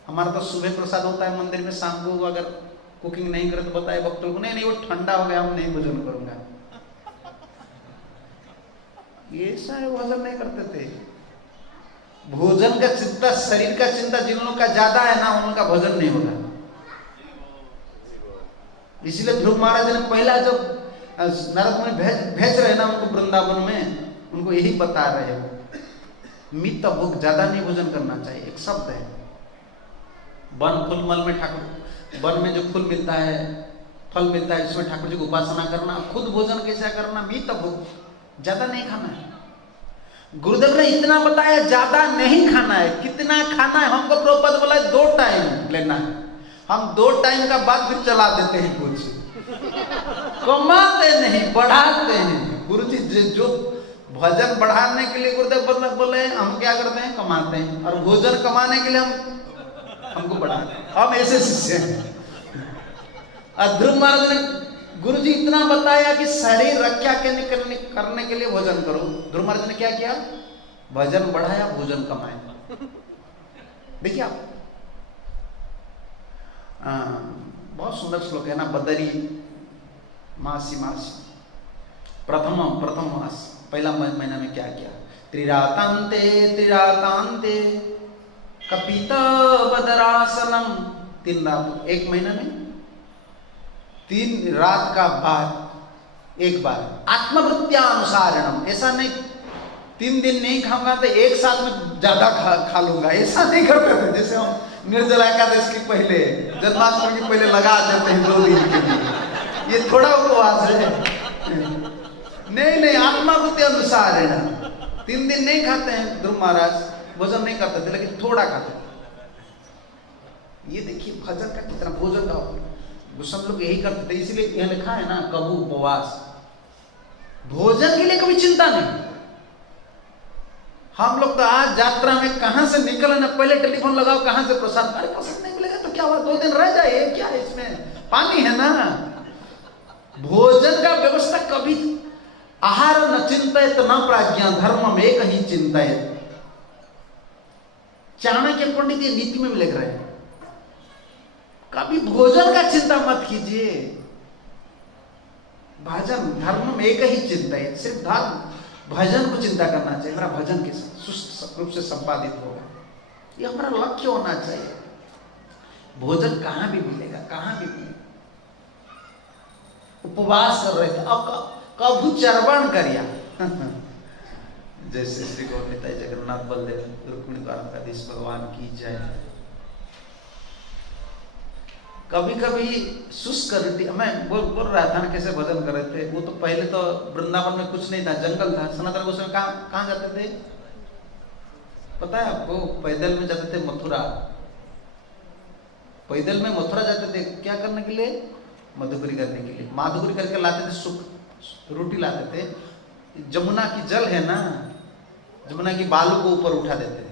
हमारा तो सुबह प्रसाद होता है मंदिर में, शाम को अगर कुकिंग नहीं करे तो बताए भक्तों को, नहीं वो ठंडा हो गया, हम नहीं भोजन करूंगा। ये सारे भोजन नहीं करते थे। भोजन का चिंता, शरीर का चिंता जिन लोगों का ज्यादा है ना, उनका भोजन नहीं होगा। इसलिए ध्रुव महाराज ने पहला जब नारद मुनि भेज रहे ना उनको वृंदावन में, उनको यही बता रहे हो मित भूख, ज्यादा नहीं भोजन करना चाहिए। एक शब्द है, वन फूल मल में ठाकुर, वन में जो फूल मिलता है, फल मिलता है, इसमें ठाकुर जी की उपासना करना। खुद भोजन कैसा करना? मित भूख, ज्यादा नहीं खाना है। गुरुदेव ने इतना बताया, ज्यादा नहीं खाना है। कितना खाना है? हमको प्रभुपाद बोला है 2 टाइम लेना है। हम 2 टाइम का बाद फिर चला देते हैं, कुछ कमाते नहीं, बढ़ाते हैं। गुरु जी जो भजन बढ़ाने के लिए गुरुदेव बोले, हम क्या करते हैं? कमाते हैं। और भोजन कमाने के लिए हमको बढ़ाते हैं। हम ऐसे शिष्य हैं। और ध्रुव महाराज ने, गुरु जी इतना बताया कि शरीर रक्षा करने के लिए भोजन करो। ध्रुव महाराज ने क्या किया? भजन बढ़ाया, भोजन कमाया। देखिए आप, बहुत सुंदर श्लोक है ना, बदरी मासी मासी प्रथम मास, पहला महीना में क्या किया? त्रिरातांते त्रिरातांते कपित बदरासनम। 3 रात, 1 महीना में 3 रात का बाद एक बार। आत्मवृत्त्यानुसारणम, ऐसा नहीं 3 दिन नहीं खाऊंगा तो एक साथ में ज्यादा खा लूंगा, ऐसा नहीं करते थे। जैसे हम निर्जला एकादशी के पहले, जन्माष्टमी के पहले लगा देते हैं 2 दिन के लिए, ये थोड़ा उपवास है। नहीं, आत्मावृत्ति अनुसार है ना। 3 दिन नहीं खाते हैं ध्रुव महाराज, भोजन नहीं करते थे, लेकिन थोड़ा खाते थे। ये देखिए भजन का कितना, भोजन का सब लोग यही करते थे। इसीलिए यह लिखा है ना, कबू उपवास। भोजन के लिए कभी चिंता नहीं। हम लोग तो आज यात्रा में कहां से निकले ना, पहले टेलीफोन लगाओ, कहां से प्रसाद, अरे प्रसाद नहीं मिलेगा तो क्या हुआ, 2 दिन रह जाए, क्या है इसमें, पानी है ना। भोजन का व्यवस्था कभी, आहार न चिंतित न प्राज्ञा धर्म एक ही चिंतित। चाणक्य पंडित ये नीति में भी लिख रहे हैं, कभी भोजन का चिंता मत कीजिए। भजन धर्म में एक ही चिंतित, सिर्फ धर्म भजन को चिंता करना चाहिए। मेरा भजन के सुस्त रूप से संपादित होगा, ये हमारा लक्ष्य होना चाहिए। भोजन कहां भी मिलेगा, कहां भी मिलेगा। उपवास कर रहे थे, अब कभू चरवण करिया जैसे श्री गोविंद जगन्नाथ बलदेव रुक्मिणी द्वारकाधीश भगवान की जय। कभी कभी शुष्क रोटी, मैं बोल रहा था ना कैसे भजन कर रहे थे। वो तो पहले तो वृंदावन में कुछ नहीं था, जंगल था। सनातन गोस्वामी कहाँ जाते थे पता है आपको? पैदल में जाते थे मथुरा। पैदल में मथुरा जाते थे, क्या करने के लिए? मधुकरी करने के लिए। माधुकरी करके लाते थे, सुख रोटी लाते थे। जमुना की जल है ना, जमुना की बालू को ऊपर उठा देते थे,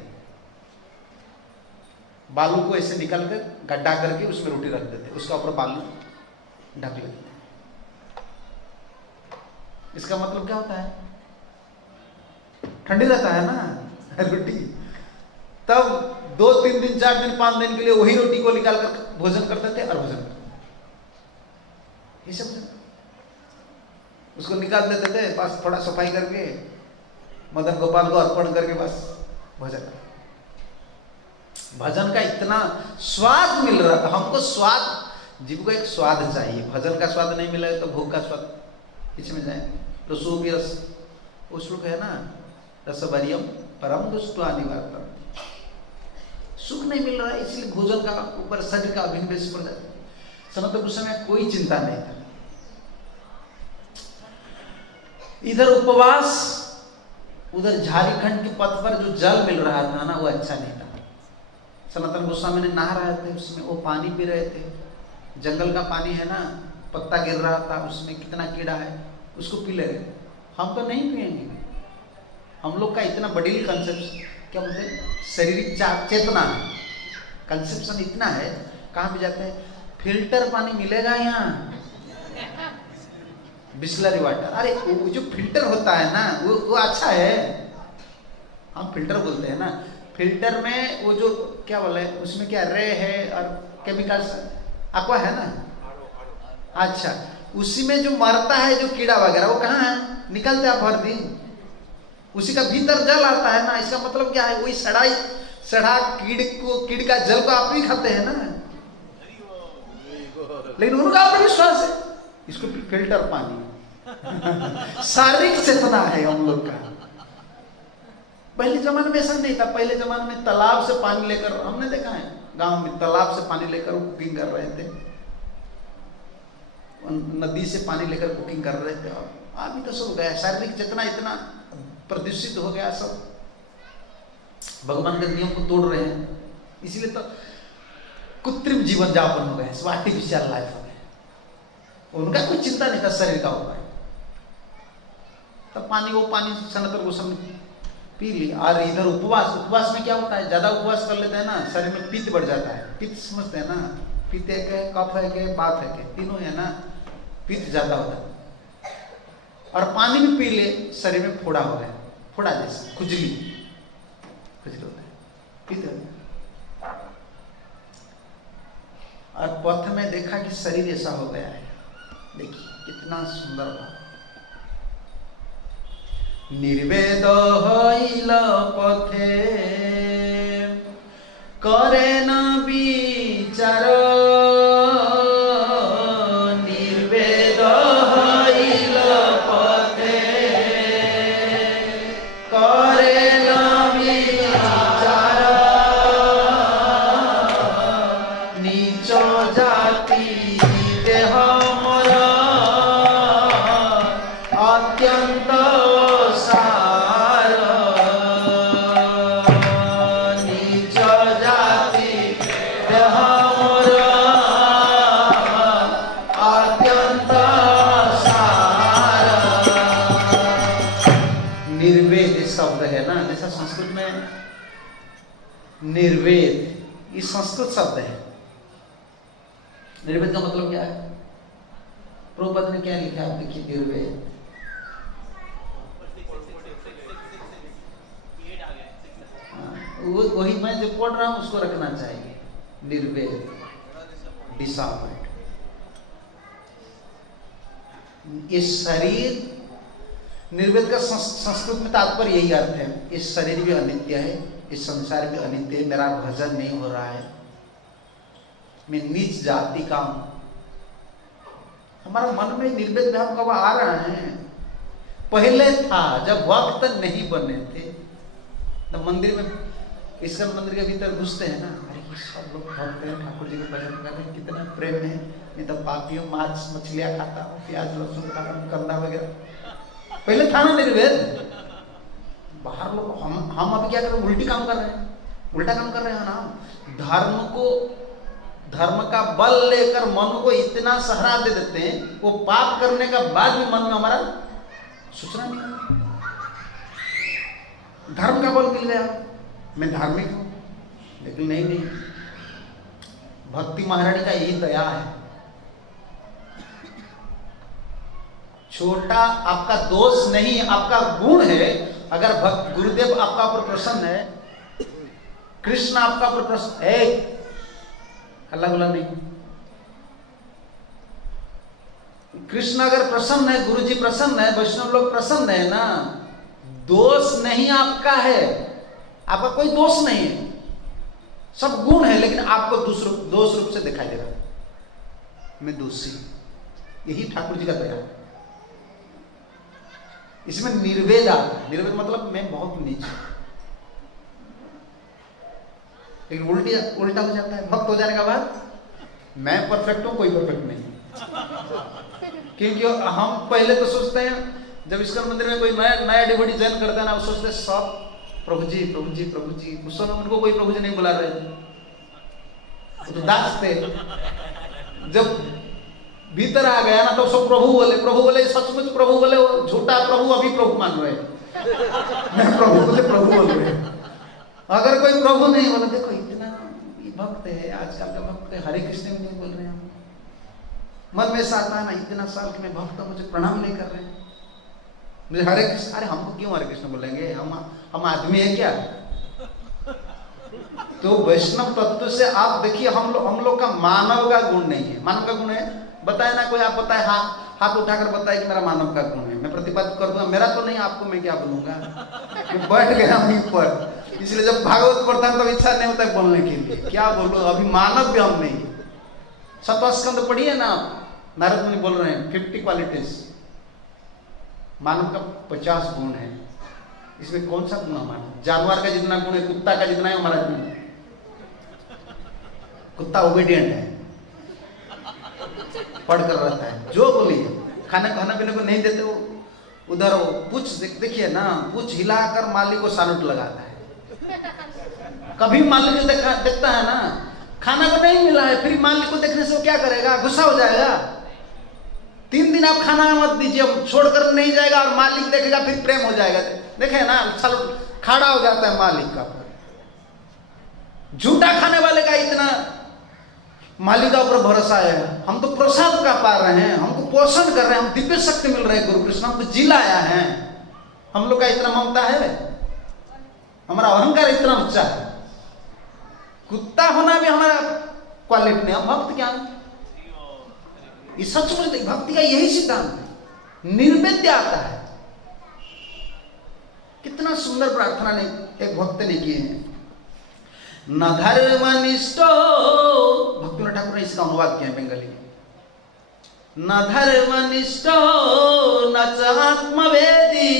बालू को ऐसे निकाल कर गड्ढा करके उसमें रोटी रख देते, उसका ऊपर बालू ढक लेते। इसका मतलब क्या होता है? ठंडी रहता है ना रोटी। तब 2, 3 दिन, 4 दिन, 5 दिन के लिए वही रोटी को निकाल कर भोजन करते थे और भोजन करते थे। ये सब उसको निकाल देते थे, बस थोड़ा सफाई करके मदन गोपाल को अर्पण करके बस भोजन। भजन का इतना स्वाद मिल रहा था हमको। स्वाद, जीव को एक स्वाद चाहिए। भजन का स्वाद नहीं मिला तो भोग का स्वाद इसमें जाए। तो सूफी रस, वो श्लोक है ना, रसवरियम परम दुष्ट निवारतम। सुख नहीं मिल रहा है, इसलिए भोजन का ऊपर शरीर का अभिनिवेश पड़ जाता है। सनातन गोस्वामी में कोई चिंता नहीं था। इधर उपवास, उधर झारखंड के पथ पर जो जल मिल रहा था ना वो अच्छा नहीं था। सनातन गोस्वामी ने नहा रहे थे, उसमें वो पानी पी रहे थे, जंगल का पानी है ना, पत्ता गिर रहा था, उसमें कितना कीड़ा है, उसको पी ले रहे। हम तो नहीं पिएंगे। हम लोग का इतना बड़ी कंसेप्शन, क्या बोलते हैं, शारीरिक चेतना कंसेप्शन इतना है, कहाँ भी जाते हैं फिल्टर पानी मिलेगा यहाँ, बिस्लरी वाटर। अरे वो जो फिल्टर होता है ना वो अच्छा है, हम फिल्टर बोलते हैं ना। फिल्टर में वो जो क्या बोले, उसमें क्या रे है और केमिकल्स aqua है ना, अच्छा उसी में जो मरता है जो कीड़ा वगैरह वो कहाँ है, निकलते हैं भर दिन, उसी का भीतर जल आता है ना। इसका मतलब क्या है, वही सड़ा कीड़ का जल को आप भी खाते हैं ना, लेकिन उनका अपना विश्वास है, इसको फिल्टर पानी शारीरिक चेतना है हम लोग का। पहले जमाने में ऐसा नहीं था। पहले जमाने में तालाब से पानी लेकर, हमने देखा है गांव में तालाब से पानी लेकर कुकिंग कर रहे थे, नदी से पानी लेकर कुकिंग कर रहे थे। और अभी तो सब गया, शारीरिक चेतना इतना प्रदूषित हो गया, सब भगवान के नियम को तोड़ रहे हैं, इसीलिए तो कृत्रिम जीवन जापन हो गया, आर्टिफिशियल लाइफ हो गया। उनका कोई चिंता नहीं था शरीर का होगा, तब पानी वो पानी सनातन गोस्वामी पी ली। और इधर उपवास में क्या होता है, ज्यादा उपवास कर लेते हैं ना, शरीर में पित्त बढ़ जाता है। पित्त समझते हैं ना, पित्त है के, कफ है के, बात है के, तीनों है ना, पित्त ज्यादा होता है। और पानी भी पी ले, शरीर में फोड़ा हो गया, फोड़ा जैसे खुजली होता है, पित्त। और पथ में देखा कि शरीर ऐसा हो गया है, देखिए कितना सुंदर बात। निर्वेद हईल पथे करे न विचार, निर्वेद हईल पथे करे न विचार, नीच जाति देह मोर अत्यंत संस्कृत में निर्वेद, ये संस्कृत शब्द है। निर्वेद का मतलब क्या है, प्रभुपाद ने क्या लिखा है, देखिए निर्वेद। वही मैं जो पढ़ रहा हूं उसको रखना चाहिए, निर्वेद, डिसऑर्डर। ये शरीर, निर्वेद का संस्कृत में तात्पर्य यही अर्थ है, इस शरीर भी अनित्य है, इस संसार भी अनित्य है, मेरा भजन नहीं हो रहा है, मैं नीच जाति का हूं। हमारा मन में निर्वेद भाव कब आ रहा है, पहले था जब भक्त नहीं बने थे, तो मंदिर में, इस्कॉन मंदिर के भीतर घुसते हैं ना, अरे सब लोग भक्त हैं, ठाकुर जी को भजन कर रहे हैं, कितना प्रेम है, नहीं तो पापियों मांस मछलियां खाता हूँ, प्याज लहसुन खाता हूँ, कंदा वगैरह। पहले था ना निर्वेद। बाहर लोग, हम अभी क्या कर रहे हैं, उल्टी काम कर रहे हैं, उल्टा काम कर रहे हैं ना। धर्म का बल लेकर मन को इतना सहारा दे देते हैं, वो पाप करने का बाद भी मन में हमारा सूचना नहीं है। धर्म का बल मिल गया, मैं धार्मिक हूं, लेकिन नहीं, भक्ति महारानी का यही दया है। छोटा आपका दोष नहीं, आपका गुण है। अगर भक्त गुरुदेव आपका ऊपर प्रसन्न है, कृष्ण आपका ऊपर प्रसन्न है, हल्ला गुल्ला नहीं, कृष्ण अगर प्रसन्न है, गुरु जी प्रसन्न है, वैष्णव लोग प्रसन्न है ना, दोष नहीं आपका है, आपका कोई दोष नहीं है, सब गुण है, लेकिन आपको दोष रूप से दिखाई दे रहा है, मैं दोषी। यही ठाकुर जी का दया है। इसमें निर्वेद आता है। निर्वेद मतलब मैं बहुत नीच, लेकिन उल्टा हो जाता है। भक्त हो जाने के बाद मैं परफेक्ट हूं, कोई परफेक्ट नहीं। क्योंकि हम पहले तो सोचते हैं, जब इस्कॉन मंदिर में कोई नया डिवोटी जॉइन करता है ना, वो सोचते हैं सब प्रभु जी प्रभु जी प्रभु जी। उस समय उनको कोई प्रभु जी नहीं बुला रहे, तो दास थे। जब भीतर आ गया ना तो सब प्रभु बोले, सचमुच प्रभु बोले, झूठा प्रभु अभी प्रभु मान रहे मैं प्रभु बोले प्रभु बोल रहे। अगर कोई प्रभु नहीं बोले, देखो इतना भक्त है, आजकल का भक्त हरे कृष्ण में नहीं बोल रहे हैं, मन में ऐसा आता है ना, इतना साल के मैं भक्त, मुझे प्रणाम नहीं कर रहे हैं, मुझे हरे कृष्ण। अरे हमको क्यों हरे कृष्ण बोलेंगे, हम आदमी है क्या? तो वैष्णव तत्व से आप देखिए, हम लोग का मानव का गुण नहीं है। मानव का गुण है, बताए ना कोई, आप बताए, हाथ उठाकर बताए कि मेरा मानव का गुण है, मैं प्रतिपादित कर दूंगा, मेरा तो नहीं, आपको मैं क्या बोलूंगा, मैं बैठ गया वहीं पर। इसलिए जब भागवत पढ़ता है तो इच्छा नहीं होता है बोलने के लिए, क्या बोलो, अभी मानव भी हम नहीं। सप्तस्कंद पढ़िए ना, नारद मुनि बोल रहे हैं 50 क्वालिटीज, मानव का 50 गुण है। इसमें कौन सा गुण हमारा? जानवर का जितना गुण है, कुत्ता का जितना है हमारा गुण। कुत्ता ओबीडियंट है, पढ़कर रहता है, जो बोलिए, खाना पीने को नहीं देते वो उधर वो पूछ देखिए ना, पूछ हिलाकर मालिक को सानुट लगाता है। कभी मालिक देखता है ना, खाना को नहीं मिला है, फिर मालिक को देखने से वो क्या करेगा, गुस्सा हो जाएगा। 3 दिन आप खाना मत दीजिए, छोड़कर नहीं जाएगा, और मालिक देखेगा फिर प्रेम हो जाएगा। देखे ना, चलो खड़ा हो जाता है मालिक का। झूठा खाने वाले का इतना मालिक का ऊपर भरोसा है। हम तो प्रसाद का पा रहे हैं, हमको पोषण कर रहे हैं, हम दिव्य शक्ति मिल रहे हैं, गुरु कृष्ण हमको जिलाया है। हम लोग का इतना ममता है, हमारा अहंकार इतना ऊंचा है। कुत्ता होना भी हमारा क्वालिटी नहीं, हम भक्त क्या? ये सचमुच भक्ति का यही सिद्धांत है, निर्वेद्य आता है। कितना सुंदर प्रार्थना ने एक भक्त ने की है, न धर्मनिष्ठो, भक्तिविनोद ठाकुर ने इसका अनुवाद किया है बंगाली में। न धर्मनिष्ठो न च आत्मवेदी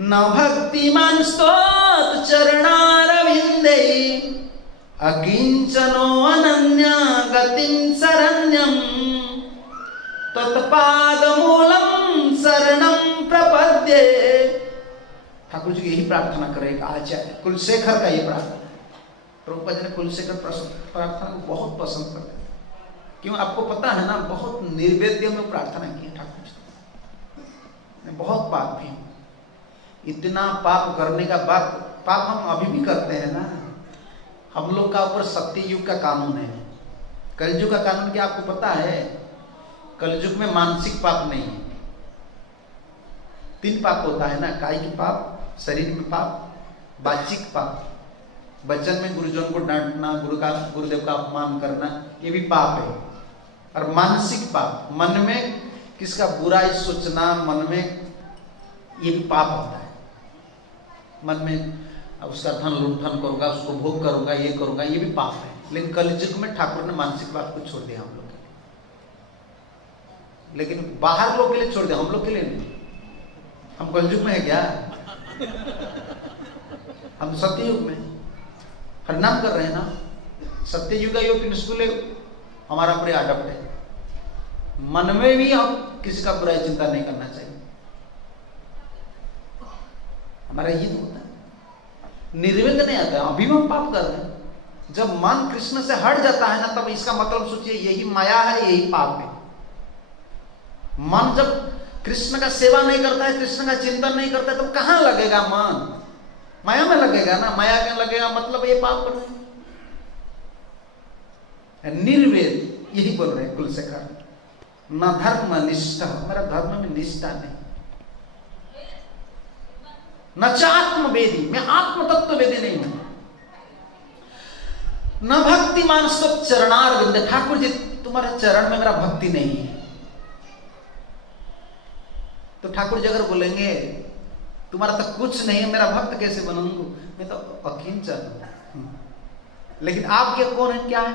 न भक्तिमान स्तोत चरणारविंदे अकिंचनो अनन्या गतिं शरण्यं तत्पादमूलं शरणं प्रपद्ये। ठाकुर जी की यही प्रार्थना करें, आचार्य कुलशेखर का ये प्रार्थना। प्रभुपाद जी ने कुलशेखर प्रार्थना को बहुत पसंद करते हैं, क्यों आपको पता है ना, बहुत निर्वेद्य में प्रार्थना की है ठाकुर जी। बहुत पाप भी, इतना पाप करने का पाप हम अभी भी करते हैं ना। हम लोग का ऊपर सत्ययुग का कानून है, कलयुग का कानून क्या आपको पता है? कलयुग में मानसिक पाप नहीं है, 3 पाप होता है ना, कायिक पाप, शरीर में पाप, वाचिक पाप, वचन में गुरुजन को डांटना, गुरुदेव का अपमान करना, ये भी पाप है। और मानसिक पाप, मन में किसका बुराई सोचना, मन में, ये भी पाप होता है। मन में उसका धन लुंठन करूंगा, उसको भोग करूंगा, ये करूंगा, ये भी पाप है। लेकिन कलयुग में ठाकुर ने मानसिक पाप को छोड़ दिया हम लोग के लिए, लेकिन बाहर लोग के लिए छोड़ दिया, हम लोग के लिए नहीं। हम कलयुग में है क्या? हम सत्ययुग में हरिनाम कर रहे हैं ना। सत्ययुग का योग स्कूल हमारा पूरे अडप्ट है। मन में भी हम किसी का बुराई चिंता नहीं करना चाहिए, हमारा ये तो होता है। निर्वेद नहीं आता है, अभी हम पाप कर रहे हैं। जब मन कृष्ण से हट जाता है ना, तब इसका मतलब सोचिए यही माया है, यही पाप है। मन जब कृष्ण का सेवा नहीं करता है, कृष्ण का चिंतन नहीं करता है, तो कहां लगेगा मन? माया में लगेगा ना। माया में लगेगा मतलब ये पाप कर रहे हैं। निर्वेद यही बोल रहे हैं कुलशेखर, न धर्म निष्ठा, हमारा धर्म में निष्ठा नहीं, न च आत्मवेदी, मैं आत्म तत्व वेदी नहीं हूं, न भक्ति मानस चरणारविंद, ठाकुर जी तुम्हारे चरण में मेरा भक्ति नहीं है। तो ठाकुर जी अगर बोलेंगे तुम्हारा तो कुछ नहीं है, मेरा भक्त कैसे बनूंगा, मैं तो अकिंचन हूं। लेकिन आप क्या कौन है, क्या है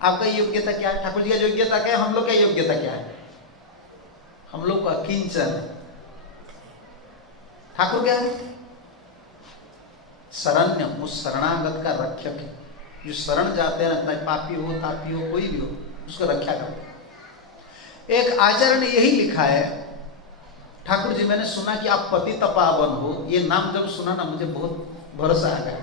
आपका योग्यता, क्या है? ठाकुर जी का योग्यता क्या है, हम लोग का योग्यता क्या है? हम लोग को अकिंचन। ठाकुर क्या है? शरण्य, उस शरणागत का रक्षक है। जो शरण जाते हैं अपना पापी हो तापी हो कोई भी हो उसको रक्षा करते हैं। एक आचार्य ने यही लिखा है, ठाकुर जी मैंने सुना कि आप पतित पावन हो, ये नाम जब सुना ना मुझे बहुत भरोसा आ गया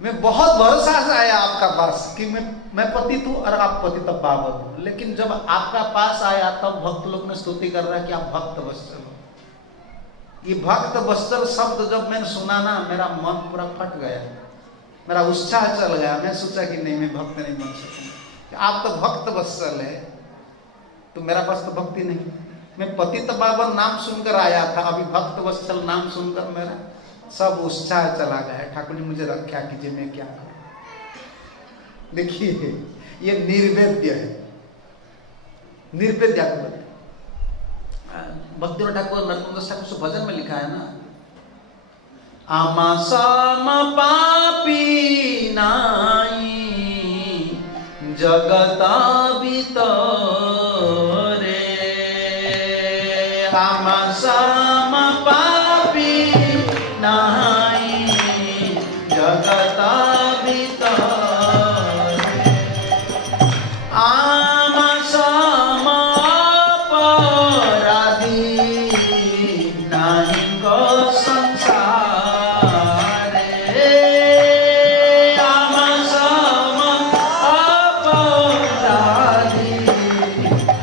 मैं बहुत भरोसा से आया आपका पास कि मैं पतित हूं और आप पतित पावन हो। लेकिन जब आपका पास आया तब भक्त लोग ने स्तुति कर रहा है कि आप भक्त वत्सल हो। ये भक्त वत्सल शब्द जब मैंने सुना ना मेरा मन पूरा फट गया, मेरा उत्साह चल गया। मैं सोचा कि नहीं मैं भक्त नहीं बन सकूंगा। आप तो भक्त वत्सल है तो मेरा पास तो भक्ति नहीं। मैं पतित पावन नाम सुनकर आया था, अभी भक्त वत्सल नाम सुनकर मेरा सब उत्साह चला गया है। ठाकुर जी मुझे रक्षा कीजिए, मैं क्या करूं। देखिए ये निर्वेद्य है, निर्वेद्य भक्ति ठाकुर नरकुंद ठाकुर से भजन में लिखा है ना, आमा सम पापी नाई जगता बितरे, आमा सम पापी नाई जगता बितरे, आमा सम अपराधी नाई को संसार, आमा सम अपराधी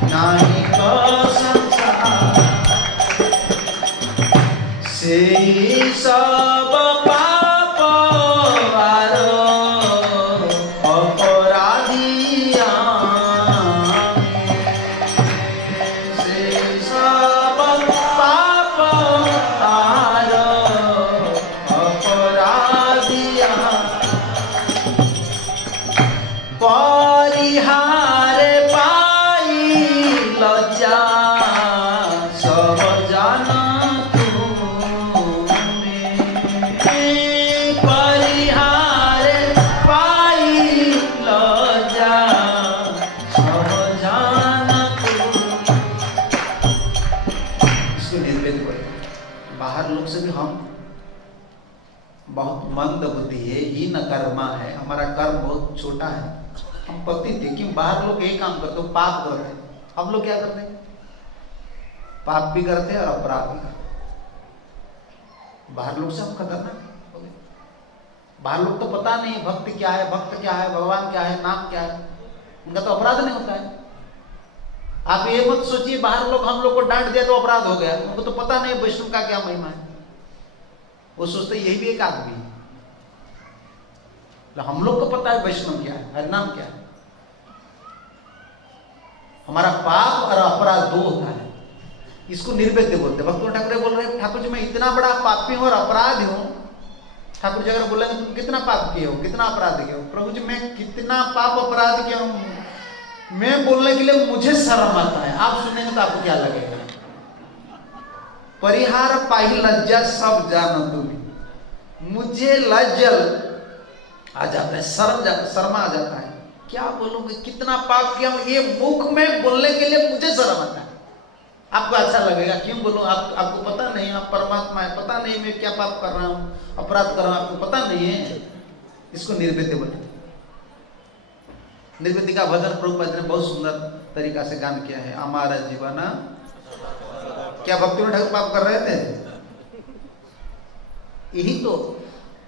नाई को संसार, से सब पाप आरो अपराधिया, से सब पाप आरो अपराधिया, परिहार पाई लज्जा सब जान परिहार पाई लज्जा सब जान। इसको निर्वेद बोले। बाहर लोग से भी हम बहुत मंद बुद्धि है, हीन कर्मा है, हमारा कर्म बहुत छोटा है, हम पतित थे। क्यों बाहर लोग यही काम करते हो, पाप करते हैं, हम लोग क्या करते हैं, पाप भी करते हैं और अपराध भी करते हैं। बाहर लोग से हम खतरनाक हो गए। बाहर लोग तो पता नहीं भक्ति क्या है, भक्त क्या है, भगवान क्या है, नाम क्या है, उनका तो अपराध नहीं होता है। आप ये मत सोचिए बाहर लोग हम लोग को डांट दिया तो अपराध हो गया, उनको तो पता नहीं वैष्णव का क्या महिमा है। वो सोचते यही भी एक आदमी है। हम लोग को पता है वैष्णव क्या है, हरिनाम क्या है। हमारा पाप और अपराध दो होता है, इसको निर्वेद्य बोलते हैं। भक्त ठाकुर बोल रहे हैं ठाकुर जी मैं इतना बड़ा पापी हूं और अपराधी हूं। ठाकुर जी अगर बोलेंगे तुम कितना पाप किए हो, कितना अपराध किए हो, प्रभु जी मैं कितना पाप अपराध किया हूं, मैं बोलने के लिए मुझे शर्म आता है। आप सुनेंगे तो आपको क्या लगेगा। परिहार पाई लज्जा सब जानो तुम्हें, मुझे लज्जल आ जाता है, शर्म आ जाता है। क्या बोलूंगे कितना पाप किया हूं, ये मुख में बोलने के लिए मुझे शर्म आता है। आपको अच्छा लगेगा, क्यों बोलूं, आपको पता नहीं आप परमात्मा है, पता नहीं मैं क्या पाप कर रहा हूं, अपराध कर रहा हूं, आपको पता नहीं है। इसको निर्वेद्य बोलते। निर्वेद्य का भजन प्रभुपाद ने बहुत सुंदर तरीका से गान किया है। हमारा जीवन, क्या भक्ति ठाकुर पाप कर रहे थे? यही तो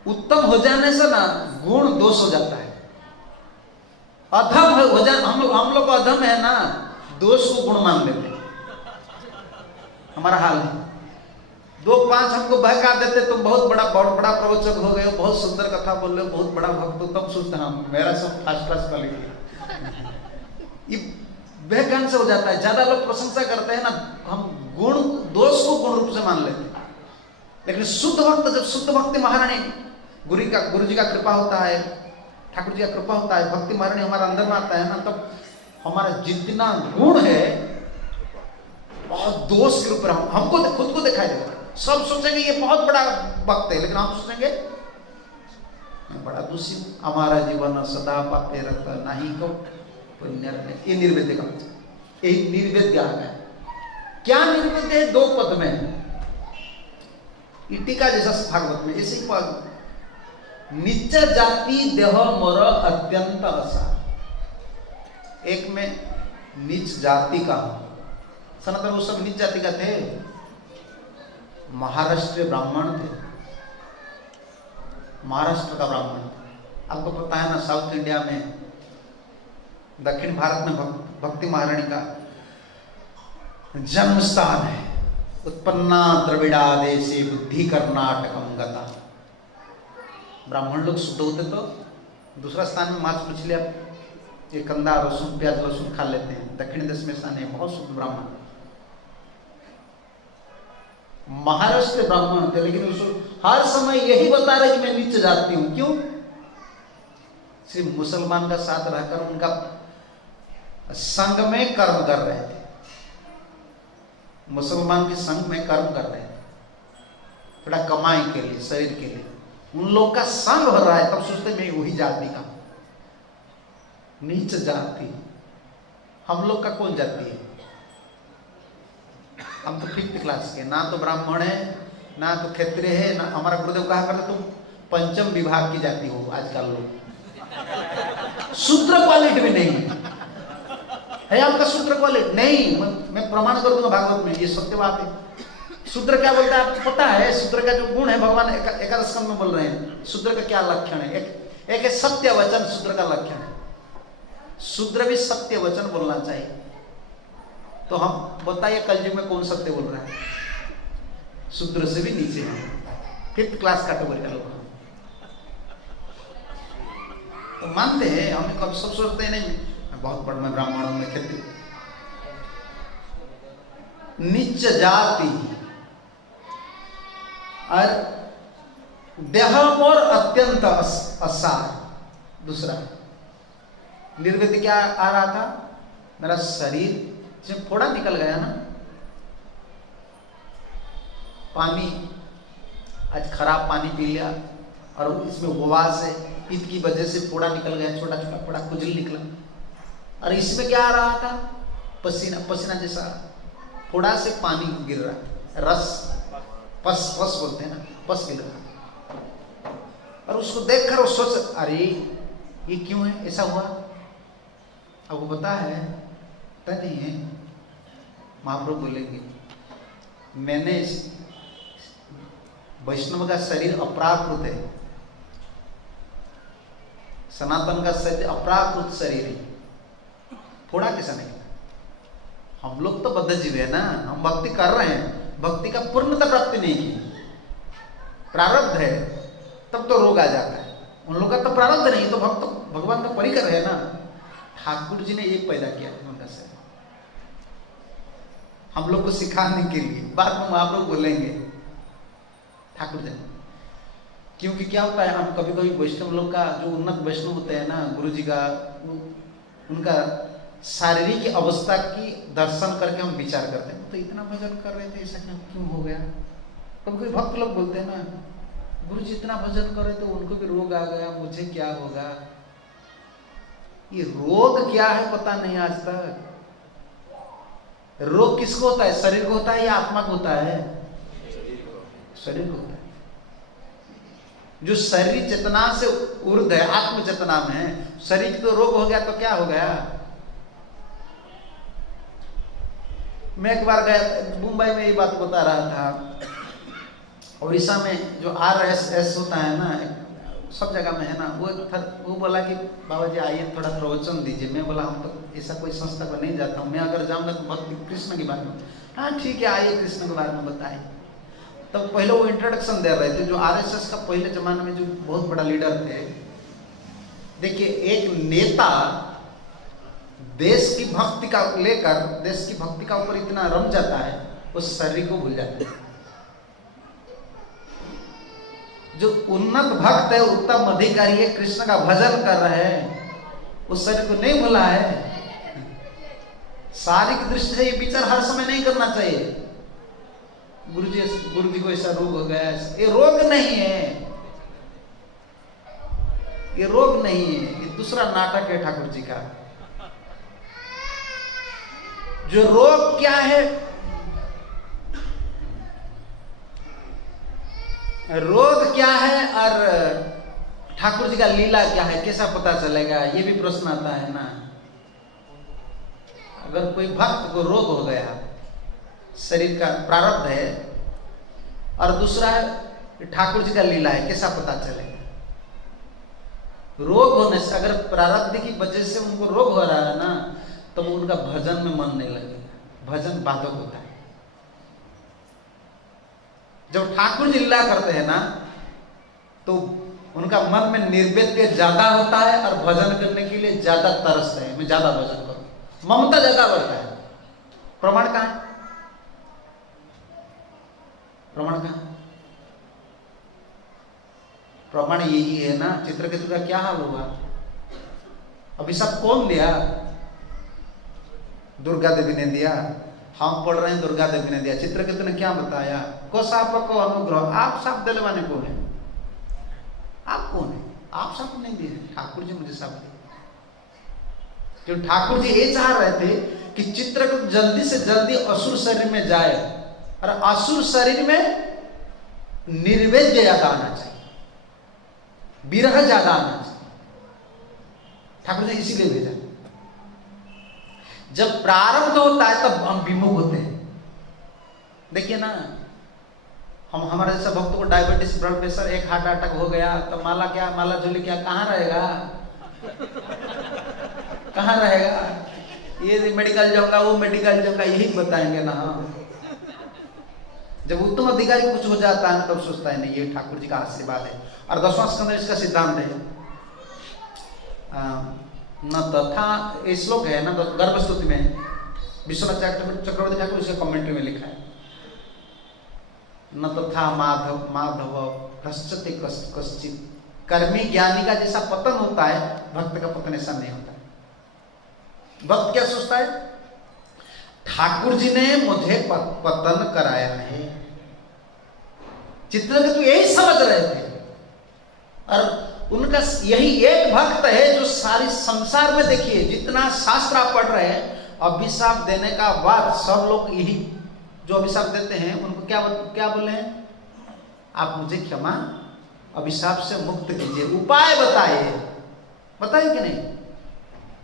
उत्तम हो जाने से ना गुण दोष हो जाता है। अधम हो जाए, हम लोग अधम है ना, दोष को गुण मान लेते हैं। हमारा हाल है। 2-5 हमको बहका देते, तुम बहुत बड़ा प्रवचक हो गए, बहुत सुंदर कथा बोल रहे हो, बहुत बड़ा भक्त हो, तब सोचते हैं मेरा सब फर्स्ट क्लास कर लिया। ये बहकान से हो जाता है। ज्यादा लोग प्रशंसा करते हैं ना, हम गुण दोष को गुण रूप से मान लेते हैं। लेकिन शुद्ध भक्त, जब शुद्ध भक्ति महारानी गुरु जी का कृपा होता है, ठाकुर जी का कृपा होता है, भक्ति महारानी हमारा अंदर में आता है ना, तब हमारा जितना गुण है बहुत दोष के रूप में हमको खुद को दिखाई देगा। सब सोचेंगे ये बहुत बड़ा भक्त है, लेकिन हम सोचेंगे मैं बड़ा दोषी हूं, हमारा जीवन सदा पापे रहता नहीं को पुण्य। ये निर्वेद्य का, यही निर्वेद्य आ गया। क्या निर्वेद्य है? 2 पद में टीका जैसा भागवत में ऐसे ही पद, नीच जाति देह मोर अत्यंत असार। एक में नीच जाति का, सनातन वो सब नीच जाति का थे, महाराष्ट्रीय ब्राह्मण थे, महाराष्ट्र का ब्राह्मण थे। आपको पता है ना, साउथ इंडिया में, दक्षिण भारत में भक्ति महारानी का जन्म स्थान है। उत्पन्ना द्रविड़ा देशे बुद्धि कर्नाटकम गता। ब्राह्मण लोग शुद्ध होते तो दूसरा स्थान में मांस मछली, ये कंदा लहसुन प्याज लहसुन खा लेते हैं। दक्षिण देश में स्थान है बहुत शुद्ध ब्राह्मण, महाराष्ट्र ब्राह्मण थे, लेकिन उसको हर समय यही बता रहे कि मैं नीचे जाती हूं। क्यों? सिर्फ मुसलमान का साथ रहकर उनका संग में कर्म कर रहे थे, मुसलमान के संग में कर्म कर रहे थे, थोड़ा कमाई के लिए, शरीर के लिए। उन लोग का संग हो रहा है, तब सोचते मैं वही जाति का, नीच जाति। हम लोग का कौन जाति है? हम तो 5th क्लास के, ना तो ब्राह्मण है, ना तो क्षत्रिय है, ना। हमारा गुरुदेव कहा करते तुम पंचम विभाग की जाति हो। आजकल लोग शूद्र क्वालिटी भी नहीं है आपका, शूद्र क्वालिटी नहीं। मैं प्रमाण कर दूंगा भागवत में, ये सत्य बात है। शूद्र क्या बोलता है आपको पता है? शूद्र का जो गुण है, भगवान एकादश स्कंद में बोल रहे हैं शूद्र का क्या लक्षण है। एक है सत्य वचन, शूद्र का लक्षण है। शूद्र भी सत्य वचन बोलना चाहिए। तो हम बताइए कलयुग में कौन सत्य बोल रहा है? शूद्र से भी नीचे है, 5th क्लास कैटेगरी का लोग। तो मानते हैं, हम कब सब सोचते हैं नहीं बहुत बड़ा मैं ब्राह्मण हूं, मैं क्षत्रिय। नीच जाति और देह मोर अत्यंत असार। दूसरा निर्वृत्ति क्या आ रहा था? मेरा शरीर जब फोड़ा निकल गया ना, पानी आज खराब पानी पी लिया और इसमें उपवास है, पित्त की वजह से फोड़ा निकल गया, छोटा छोटा फोड़ा, खुजली निकला। और इसमें क्या आ रहा था? पसीना, पसीना जैसा फोड़ा से पानी गिर रहा, रस, पस पस बोलते हैं ना, पस गिर रहा। और उसको देखकर वो सोच, अरे ये क्यों है, ऐसा हुआ? आपको पता है? पता नहीं है? महाप्रभु बोलेंगे, मैंने वैष्णव का शरीर अपराकृत है, सनातन का शरीर अपराकृत शरीर है, फोड़ा कैसा नहीं? हम लोग तो बद्ध जीव है ना, हम भक्ति कर रहे हैं, भक्ति का पूर्णता प्राप्ति नहीं की, प्रारब्ध है, तब तो रोग आ जाता है। उन लोगों का तो प्रारब्ध नहीं, तो भक्त भगवान का परिकर है ना। ठाकुर जी ने ये पैदा किया उनका शरीर, हम लोग को सिखाने के लिए। बाद में आप लोग बोलेंगे ठाकुर जी, क्योंकि क्या होता है, हम कभी कभी वैष्णव लोग का, जो उन्नत वैष्णव होते हैं ना, गुरु जी का, उनका शारीरिक अवस्था की दर्शन करके हम विचार करते हैं, तो इतना भजन कर रहे थे, ऐसा क्यों हो गया? कभी कोई भक्त लोग बोलते हैं ना, गुरु जी इतना भजन कर रहे थे, उनको भी रोग आ गया, मुझे क्या होगा? ये रोग क्या है पता नहीं आज तक। रोग किसको होता है? शरीर को होता है या आत्मा को होता है? शरीर को होता है। जो शरीर चेतना से ऊर्ध्व है, आत्म चेतना में है, शरीर तो रोग हो गया तो क्या हो गया? मैं एक बार गया मुंबई में, ये बात बता रहा था, उड़ीसा में जो RSS होता है ना, सब जगह में है ना, वो बोला कि बाबा जी आइए थोड़ा प्रवचन दीजिए। मैं बोला हम तो ऐसा कोई संस्था पर नहीं जाता हूँ, मैं अगर जाऊँगा तो भक्ति कृष्ण के बारे में। हाँ ठीक है, आइए कृष्ण के बारे में बताइए। तब पहले वो इंट्रोडक्शन दे रहे थे, जो RSS का पहले जमाने में जो बहुत बड़ा लीडर थे। देखिए, एक नेता देश की भक्ति का लेकर, देश की भक्ति का ऊपर इतना रम जाता है, उस शरीर को भूल जाता है। जो उन्नत भक्त है, उत्तम अधिकारी है, कृष्ण का भजन कर रहे हैं, उस शरीर को नहीं भूला है। शारीरिक दृष्टि से ये विचार हर समय नहीं करना चाहिए, गुरु जी को ऐसा रोग हो गया। ये रोग नहीं है, ये रोग नहीं है, ये दूसरा नाटक है ठाकुर जी का। जो रोग क्या है? रोग क्या है और ठाकुर जी का लीला क्या है, कैसा पता चलेगा, ये भी प्रश्न आता है ना। अगर कोई भक्त को रोग हो गया, शरीर का प्रारब्ध है, और दूसरा है ठाकुर जी का लीला है, कैसा पता चलेगा? रोग होने से, अगर प्रारब्ध की वजह से उनको रोग हो रहा है ना, तो उनका भजन में मन नहीं लगेगा, भजन बाधक होता है। जब ठाकुर जी लीला करते हैं ना, तो उनका मन में निर्वेद्य ज्यादा होता है और भजन करने के लिए ज्यादा तरसते हैं, मैं ज्यादा भजन करूं, ममता ज्यादा बढ़ता है। प्रमाण कहां है? प्रमाण कहां? प्रमाण यही है ना। चित्रकेतु का क्या हाल हुआ? अभिशाप कौन दिया? दुर्गा देवी ने दिया। हम पढ़ रहे हैं दुर्गा देवी ने दिया। चित्रकेतु ने क्या बताया? को साप को अनुग्रह। आप साप देने वाले कौन है? आप कौन है? आप साप नहीं दिए, ठाकुर जी मुझे साप दिए। जो ठाकुर जी ये चाह रहे थे कि चित्रकेतु जल्दी से जल्दी असुर शरीर में जाए, और असुर शरीर में निर्वेद्य ज्यादा आना चाहिए, विरह ज्यादा आना चाहिए। ठाकुर जी इसीलिए भेजा। जब प्रारब्ध होता है तब हम विमुख होते हैं। देखिए ना, हम हमारे जैसा भक्तों को डायबिटीज, ब्लड प्रेशर, एक हार्ट अटैक हो गया तो माला क्या, माला झोली क्या, कहाँ रहेगा? कहाँ रहेगा? ये मेडिकल जाऊंगा, वो मेडिकल जाऊंगा, यही बताएंगे ना हम। जब उत्तम अधिकारी कुछ हो जाता है ना, तब सोचता है नहीं, ये ठाकुर जी का आशीर्वाद है। और 10वां स्कंद इसका सिद्धांत है। न तथा, श्लोक है ना गर्भ स्तुति में, विश्वनाथ चक्रवर्ती ठाकुर इसके कमेंट्री में लिखा है, न तथा माधव माधव भ्रष्टते कश्चित। कर्मी ज्ञानी का जैसा पतन होता है, भक्त का पतन ऐसा नहीं होता है। भक्त क्या सोचता है? ठाकुर जी ने मुझे पतन कराया है। चित्रकेतु यही समझ रहे थे, और उनका यही एक भक्त है जो सारी संसार में, देखिए जितना शास्त्र आप पढ़ रहे हैं, अभिशाप देने का बाद सब लोग यही जो अभिशाप देते हैं उनको क्या बोले हैं? आप मुझे क्षमा, अभिशाप से मुक्त कीजिए, उपाय बताइए कि नहीं?